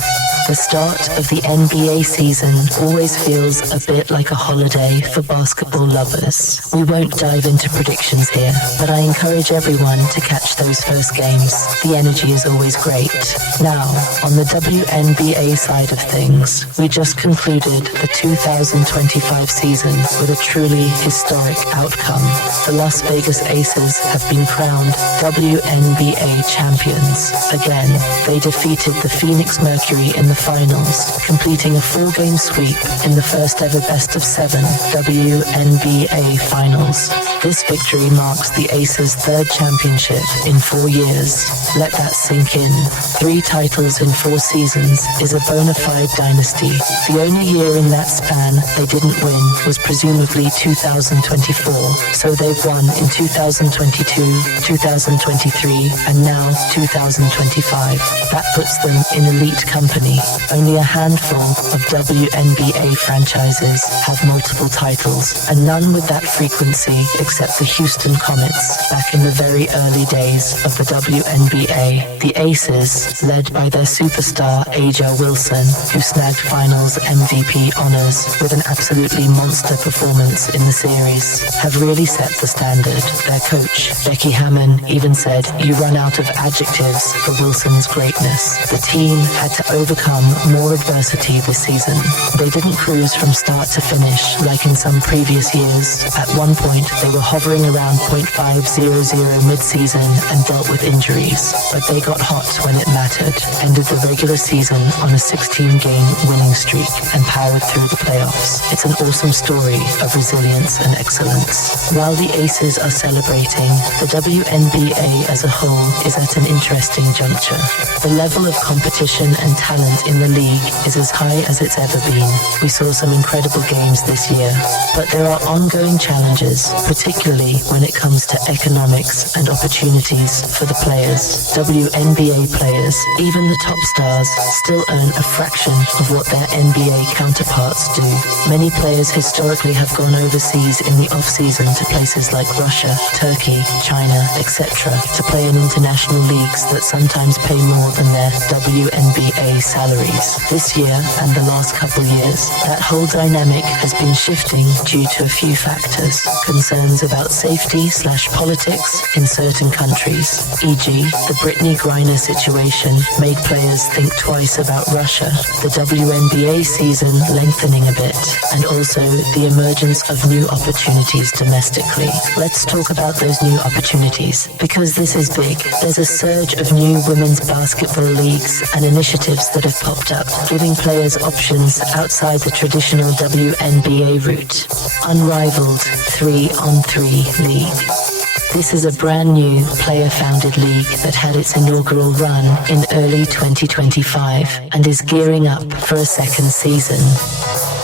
The start of the NBA season always feels a bit like a holiday for basketball lovers. We won't dive into predictions here, but I encourage everyone to catch those first games. The energy is always great. Now, on the WNBA side of things, we just concluded the 2025 season with a truly historic outcome. The Las Vegas Aces have been crowned WNBA champions. Again, they defeated the Phoenix Mercury in the finals, completing a 4-game sweep in the first ever best-of-7 WNBA finals. This victory marks the Aces' third championship in 4 years. Let that sink in. 3 titles in 4 seasons is a bona fide dynasty. The only year in that span they didn't win was presumably 2024, so they've won in 2022, 2023, and now 2025. That puts them in elite company. Only a handful of WNBA franchises have multiple titles, and none with that frequency except the Houston Comets back in the very early days of the WNBA. The Aces, led by their superstar A'ja Wilson, who snagged finals MVP honors with an absolutely monster performance in the series, have really set the standard. Their coach, Becky Hammon, even said, "You run out of adjectives for Wilson's greatness." The team had to overcome more adversity this season. They didn't cruise from start to finish like in some previous years. At one point, they were hovering around .500 mid-season and dealt with injuries, but they got hot when it mattered, ended the regular season on a 16-game winning streak, and powered through the playoffs. It's an awesome story of resilience and excellence. While the Aces are celebrating, the WNBA as a whole is at an interesting juncture. The level of competition and talent interest in the league is as high as it's ever been. We saw some incredible games this year, but there are ongoing challenges, particularly when it comes to economics and opportunities for the players. WNBA players, even the top stars, still earn a fraction of what their NBA counterparts do. Many players historically have gone overseas in the off-season to places like Russia, Turkey, China, etc. to play in international leagues that sometimes pay more than their WNBA salaries. This year and the last couple years, that whole dynamic has been shifting due to a few factors. Concerns about safety/politics in certain countries, e.g. the Brittany Griner situation made players think twice about Russia, the WNBA season lengthening a bit, and also the emergence of new opportunities domestically. Let's talk about those new opportunities, because this is big. There's a surge of new women's basketball leagues and initiatives that have popped up, giving players options outside the traditional WNBA route. Unrivaled 3-on-3 league. This is a brand new player-founded league that had its inaugural run in early 2025 and is gearing up for a second season.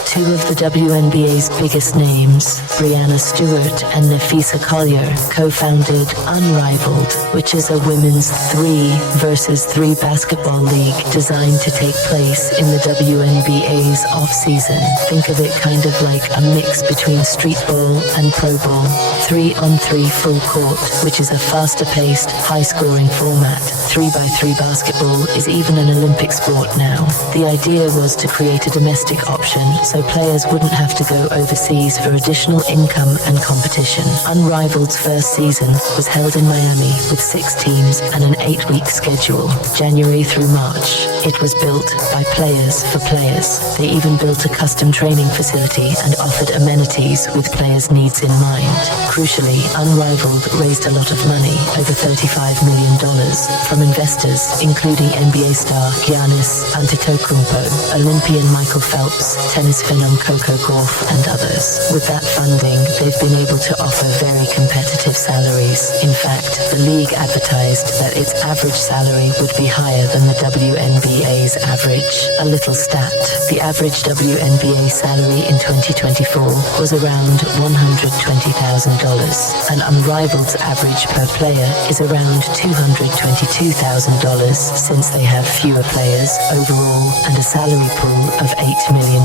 Two of the WNBA's biggest names, Breanna Stewart and Nafisa Collier, co-founded Unrivaled, which is a women's 3 versus 3 basketball league designed to take place in the WNBA's off-season. Think of it kind of like a mix between street ball and pro ball. 3-on-3 full court, which is a faster-paced, high-scoring format. 3x3 basketball is even an Olympic sport now. The idea was to create a domestic option so players wouldn't have to go overseas for additional income and competition. Unrivaled's first season was held in Miami with 6 teams and an 8-week schedule, January through March. It was built by players for players. They even built a custom training facility and offered amenities with players' needs in mind. Crucially, Unrivaled raised a lot of money, over $35 million, from investors, including NBA star Giannis Antetokounmpo, Olympian Michael Phelps, tennis phenom Coco Gauff, and others. With that funding, they've been able to offer very competitive salaries. In fact, the league advertised that its average salary would be higher than the WNBA's average. A little stat: the average WNBA salary in 2024 was around $120,000, and Unrivaled's average per player is around $222,000 since they have fewer players overall and a salary pool of $8 million.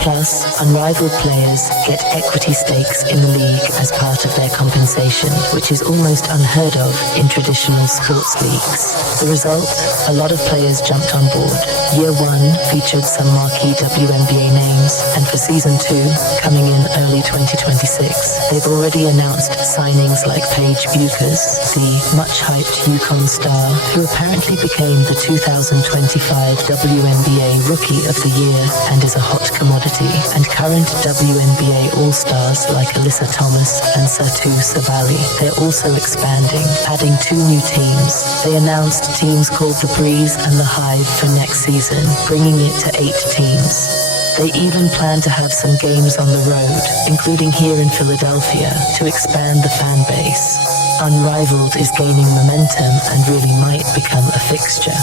Plus, Unrivaled players get equity stakes in the league as part of their compensation, which is almost unheard of in traditional sports leagues. The result? A lot of players jumped on board. Year 1 featured some marquee WNBA names, and for Season 2, coming in early 2026, they've already announced signings like Paige Buchers, the much-hyped UConn star, who apparently became the 2025 WNBA Rookie of the Year and is a hot commodity, and current WNBA All-Stars like Alyssa Thomas and Satu Sabali. They're also expanding, adding 2 new teams. They announced teams called The Breeze and The Hive for next season, bringing it to 8 teams. They even plan to have some games on the road, including here in Philadelphia, to expand the fan base. Unrivaled is gaining momentum and really might become a fixture.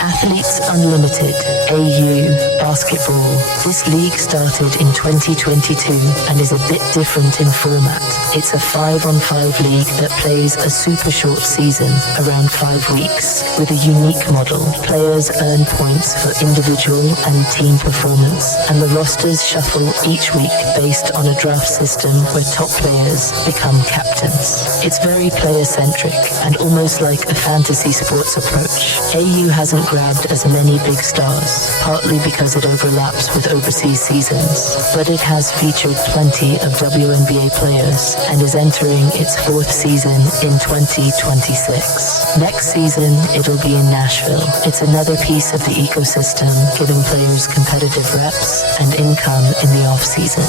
Athletes Unlimited, AU, basketball. This league started in 2022 and is a bit different in format. It's a 5-on-5 league that plays a super short season, around 5 weeks, with a unique model. Players earn points for individual and team performance, and the rosters shuffle each week based on a draft system where top players become captains. It's very player-centric and almost like a fantasy sports approach. AU hasn't grabbed as many big stars, partly because it overlaps with overseas seasons, but it has featured plenty of WNBA players and is entering its 4th season in 2026. Next season, it'll be in Nashville. It's another piece of the ecosystem, giving players competitive reps and income in the off-season.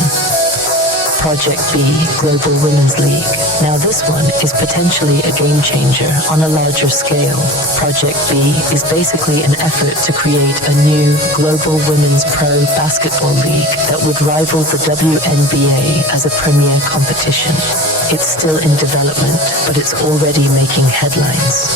Project B Global Women's League. Now this one is potentially a game changer on a larger scale. Project B is basically an effort to create a new global women's pro basketball league that would rival the WNBA as a premier competition. It's still in development, but it's already making headlines.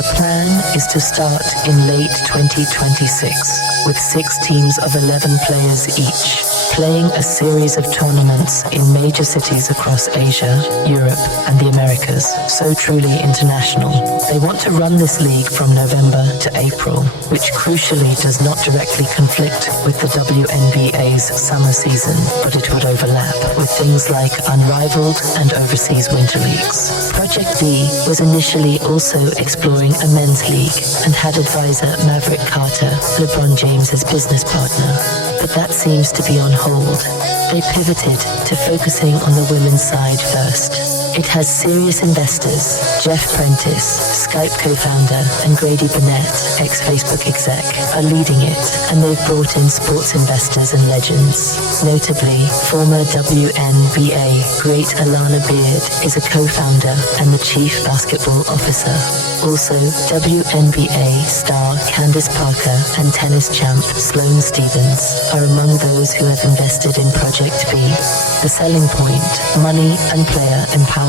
The plan is to start in late 2026 with 6 teams of 11 players each, playing a series of tournaments in major cities across Asia, Europe, and the Americas, so truly international. They want to run this league from November to April, which crucially does not directly conflict with the WNBA's summer season, but it would overlap with things like unrivaled and overseas winter leagues. Project B was initially also exploring a men's league and had advisor Maverick Carter, LeBron James's business partner. But that seems to be on hold. They pivoted to focusing on the women's side first. It has serious investors. Jeff Prentice, Skype co-founder, and Grady Burnett, ex-Facebook exec, are leading it, and they've brought in sports investors and legends. Notably, former WNBA great Alana Beard is a co-founder and the chief basketball officer. Also, WNBA star Candace Parker and tennis champ Sloane Stephens are among those who have invested in Project B. The selling point, money and player empowerment.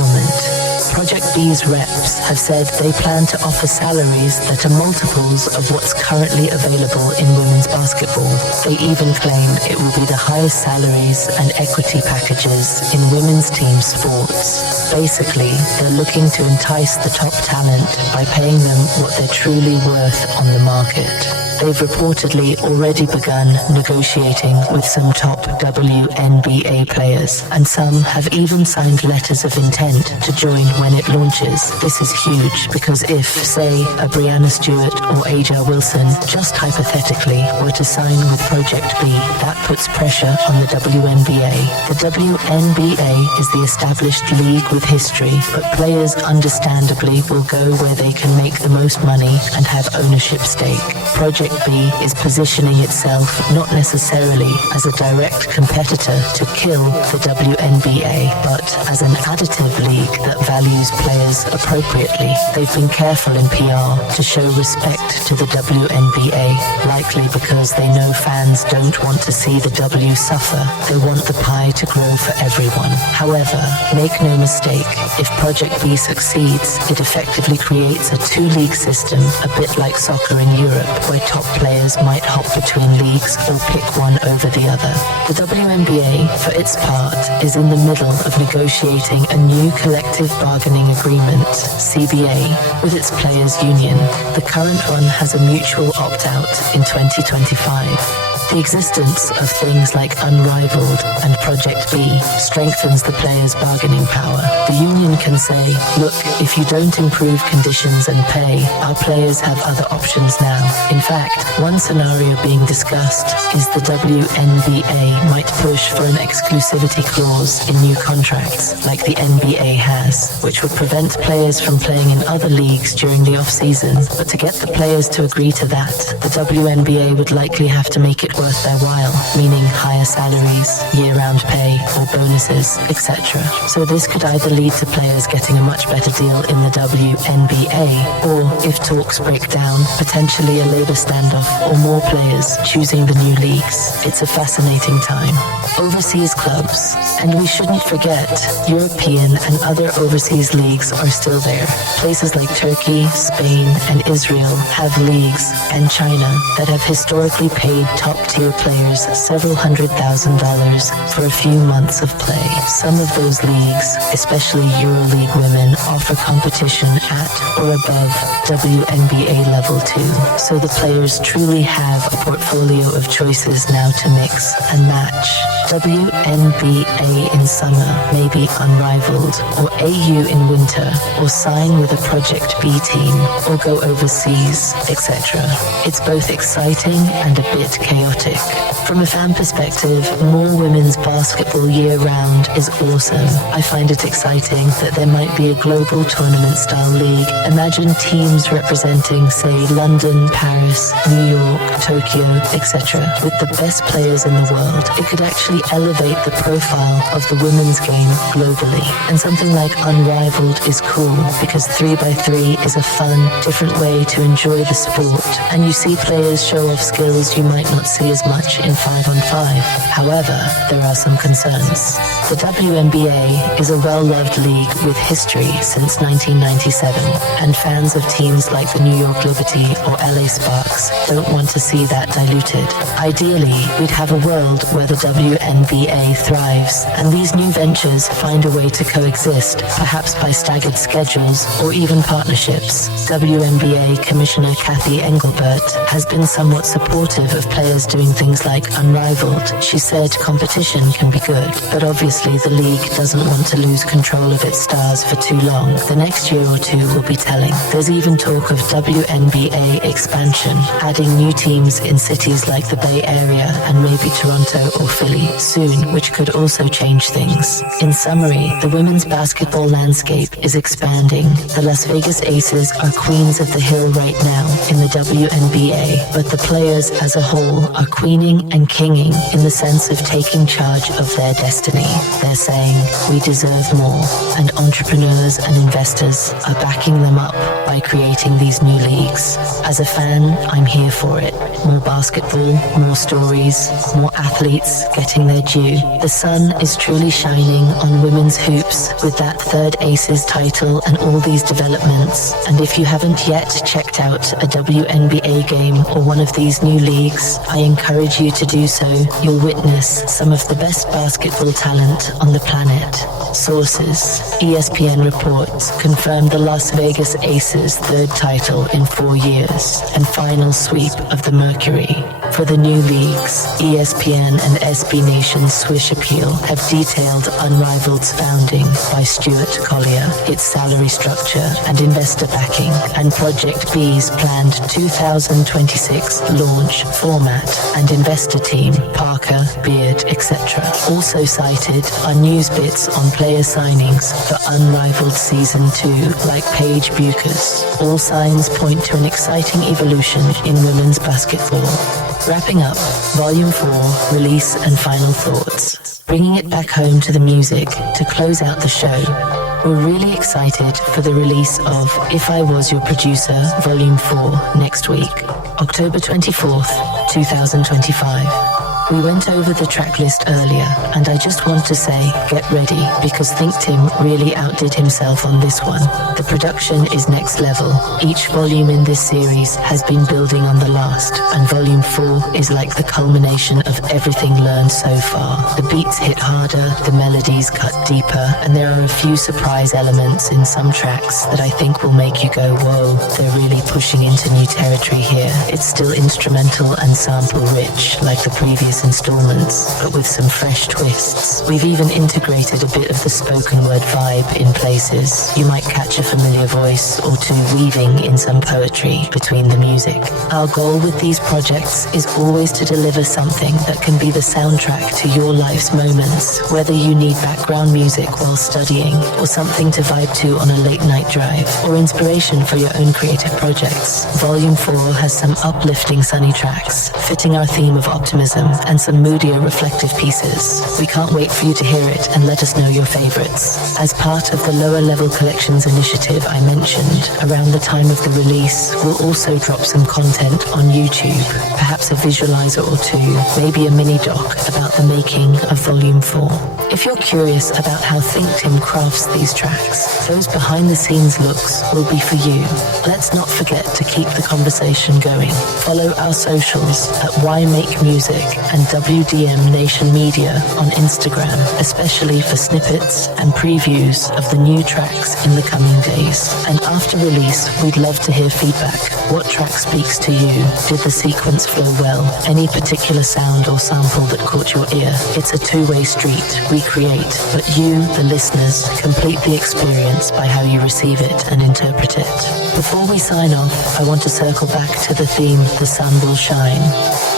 Project B's reps have said they plan to offer salaries that are multiples of what's currently available in women's basketball. They even claim it will be the highest salaries and equity packages in women's team sports. Basically, they're looking to entice the top talent by paying them what they're truly worth on the market. They've reportedly already begun negotiating with some top WNBA players, and some have even signed letters of intent to join when it launches. This is huge because if, say, a Brianna Stewart or Aja Wilson, just hypothetically, were to sign with Project B, that puts pressure on the WNBA. The WNBA is the established league with history, but players understandably will go where they can make the most money and have ownership stake. Project B is positioning itself not necessarily as a direct competitor to kill the WNBA, but as an additive league that values players appropriately. They've been careful in PR to show respect to the WNBA, likely because they know fans don't want to see the W suffer. They want the pie to grow for everyone. However, make no mistake, if Project B succeeds, it effectively creates a two-league system, a bit like soccer in Europe, where top players might hop between leagues or pick one over the other. The WNBA, for its part, is in the middle of negotiating a new collective bargaining agreement, CBA, with its players' union. The current one has a mutual opt-out in 2025. The existence of things like Unrivaled and Project B strengthens the players' bargaining power. The union can say, look, if you don't improve conditions and pay, our players have other options now. In fact, one scenario being discussed is the WNBA might push for an exclusivity clause in new contracts, like the NBA has, which would prevent players from playing in other leagues during the off-season. But to get the players to agree to that, the WNBA would likely have to make it worth their while, meaning higher salaries, year-round pay, or bonuses, etc. So this could either lead to players getting a much better deal in the WNBA, or, if talks break down, potentially a labor standoff or more players choosing the new leagues. It's a fascinating time. Overseas clubs, and we shouldn't forget, European and other overseas leagues are still there. Places like Turkey, Spain, and Israel have leagues, and China, that have historically paid top-tier players several $100,000 for a few months of play. Some of those leagues, especially EuroLeague women, offer competition at or above WNBA level too. So the players truly have a portfolio of choices now to mix and match. WNBA in summer may be unrivaled, or AU in winter, or sign with a Project B team, or go overseas, etc. It's both exciting and a bit chaotic chaotic. From a fan perspective, more women's basketball year-round is awesome. I find it exciting that there might be a global tournament-style league. Imagine teams representing, say, London, Paris, New York, Tokyo, etc., with the best players in the world. It could actually elevate the profile of the women's game globally. And something like Unrivaled is cool because 3x3 is a fun, different way to enjoy the sport. And you see players show off skills you might not see as much in 5-on-5. However, there are some concerns. The WNBA is a well-loved league with history since 1997, and fans of teams like the New York Liberty or LA Sparks don't want to see that diluted. Ideally, we'd have a world where the WNBA thrives, and these new ventures find a way to coexist, perhaps by staggered schedules or even partnerships. WNBA Commissioner Kathy Engelbert has been somewhat supportive of players doing things like Unrivaled. She said competition can be good, but obviously the league doesn't want to lose control of its stars for too long. The next year or two will be telling. There's even talk of WNBA expansion, adding new teams in cities like the Bay Area and maybe Toronto or Philly soon, which could also change things. In summary, the women's basketball landscape is expanding. The Las Vegas Aces are queens of the hill right now in the WNBA, but the players as a whole are queening and kinging in the sense of taking charge of their destiny. They're saying, we deserve more, and entrepreneurs and investors are backing them up by creating these new leagues. As a fan, I'm here for it. More basketball, more stories, more athletes getting their due. The sun is truly shining on women's hoops with that third Aces title and all these developments. And if you haven't yet checked out a WNBA game or one of these new leagues, I encourage you to do so. You'll witness some of the best basketball talent on the planet. Sources: ESPN reports confirmed the Las Vegas Aces' third title in 4 years and final sweep of the Mercury. For the new leagues, ESPN and SB Nation's Swish Appeal have detailed Unrivaled's founding by Stuart Collier, its salary structure and investor backing, and Project B's planned 2026 launch format and investor team, Parker, Beard, etc. Also cited are news bits on player signings for Unrivaled Season 2, like Paige Buchers. All signs point to an exciting evolution in women's basketball. Wrapping up, Volume 4, release and final thoughts. Bringing it back home to the music to close out the show. We're really excited for the release of If I Was Your Producer, Volume 4, next week, October 24th, 2025. We went over the track list earlier, and I just want to say, get ready, because ThinkTimm really outdid himself on this one. The production is next level. Each volume in this series has been building on the last, and Volume 4 is like the culmination of everything learned so far. The beats hit harder, the melodies cut deeper, and there are a few surprise elements in some tracks that I think will make you go, whoa, they're really pushing into new territory here. It's still instrumental and sample rich, like the previous installments, but with some fresh twists. We've even integrated a bit of the spoken word vibe in places. You might catch a familiar voice or two weaving in some poetry between the music. Our goal with these projects is always to deliver something that can be the soundtrack to your life's moments, whether you need background music while studying, or something to vibe to on a late night drive, or inspiration for your own creative projects. Volume 4 has some uplifting sunny tracks, fitting our theme of optimism, and some moodier reflective pieces. We can't wait for you to hear it and let us know your favorites. As part of the Lower Level Collections initiative I mentioned, around the time of the release, we'll also drop some content on YouTube, perhaps a visualizer or two, maybe a mini doc about the making of Volume 4. If you're curious about how ThinkTimm crafts these tracks, those behind the scenes looks will be for you. Let's not forget to keep the conversation going. Follow our socials at Why Make Music and WDM Nation Media on Instagram, especially for snippets and previews of the new tracks in the coming days. And after release, we'd love to hear feedback. What track speaks to you? Did the sequence flow well? Any particular sound or sample that caught your ear? It's a two-way street. We create, but you, the listeners, complete the experience by how you receive it and interpret it. Before we sign off, I want to circle back to the theme, The Sun Will Shine.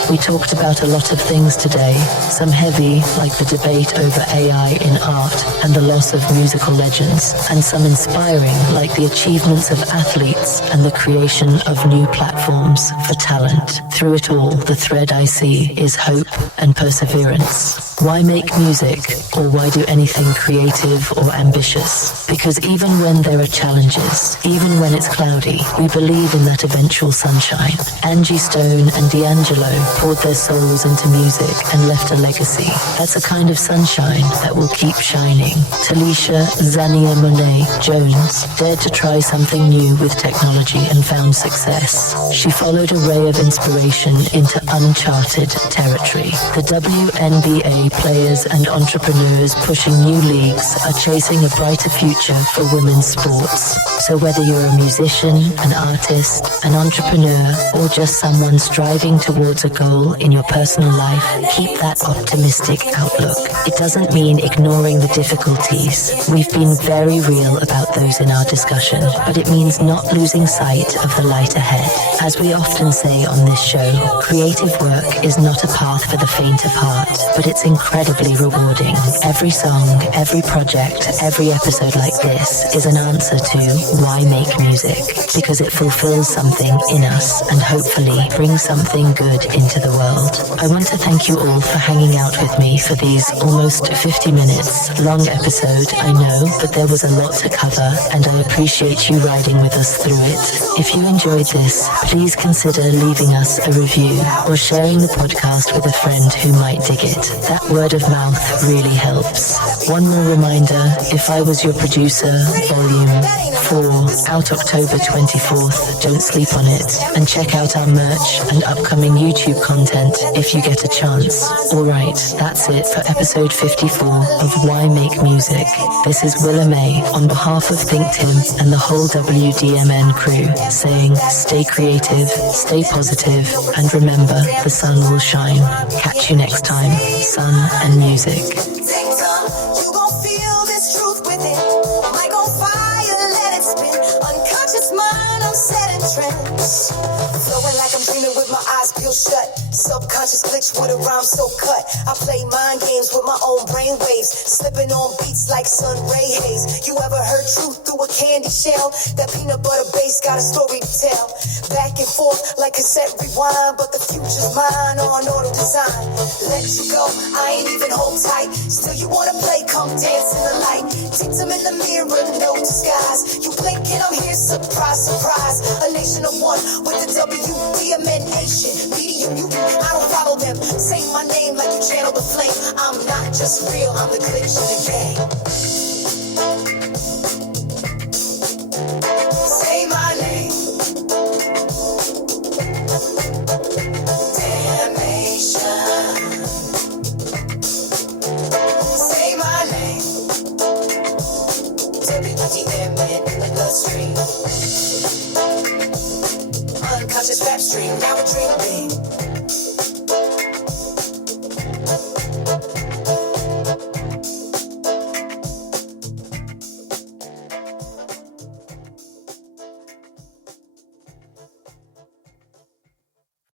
We talked about a lot of things today, some heavy, like the debate over AI in art and the loss of musical legends, and some inspiring, like the achievements of athletes and the creation of new platforms for talent. Through it all, the thread I see is hope and perseverance. Why make music, or why do anything creative or ambitious? Because even when there are challenges, even when it's cloudy, we believe in that eventual sunshine. Angie Stone and D'Angelo poured their souls into music and left a legacy. That's a kind of sunshine that will keep shining. Talisha Zania Monet Jones dared to try something new with technology and found success. She followed a ray of inspiration into uncharted territory. The WNBA players and entrepreneurs pushing new leagues are chasing a brighter future for women's sports. So whether you're a musician, an artist, an entrepreneur, or just someone striving towards a goal in your personal life, keep that optimistic outlook. It doesn't mean ignoring the difficulties. We've been very real about those in our discussion, but it means not losing sight of the light ahead. As we often say on this show, creative work is not a path for the faint of heart, but it's incredibly rewarding. Every song, every project, every episode like this is an answer to why make music, because it fulfills something in us and hopefully brings something good into the world. I want to thank you all for hanging out with me for these almost 50 minutes long episode, I know, but there was a lot to cover and I appreciate you riding with us through it. If you enjoyed this, please consider leaving us a review or sharing the podcast with a friend who might dig it. That word of mouth really helps. One more reminder, If I Was Your Producer, Volume 4, out October 24th. Don't sleep on it. And check out our merch and upcoming YouTube content if you get a chance. Alright, that's it for episode 54 of Why Make Music. This is Willa May on behalf of ThinkTimm and the whole WDMN crew, saying stay creative, stay positive, and remember the sun will shine. Catch you next time. Sun and music. You gon' feel this truth within. Mic on fire, let it spin. Unconscious mind, I'm setting trends. Flowing like I'm dreaming with my eyes peeled shut. Subconscious glitch with a rhyme so cut. I play mind games with my own brain waves. Slipping on beats like sun ray haze. You ever heard truth through a candy shell? That peanut butter base got a story to tell. Back and forth like cassette rewind, but the future's mine on auto design. Let you go, I ain't even hold tight. Still you wanna play, come dance in the light. ThinkTimm in the mirror, no disguise. You blink and I'm here, surprise, surprise. A nation of one with the WDMN nation. Medium, you, I don't follow them. Say my name like you channel the flame. I'm not just real, I'm the glitch in the game. Say my name. Damnation. Say my name. WDMN in the stream. Unconscious rap stream, now a dream beam.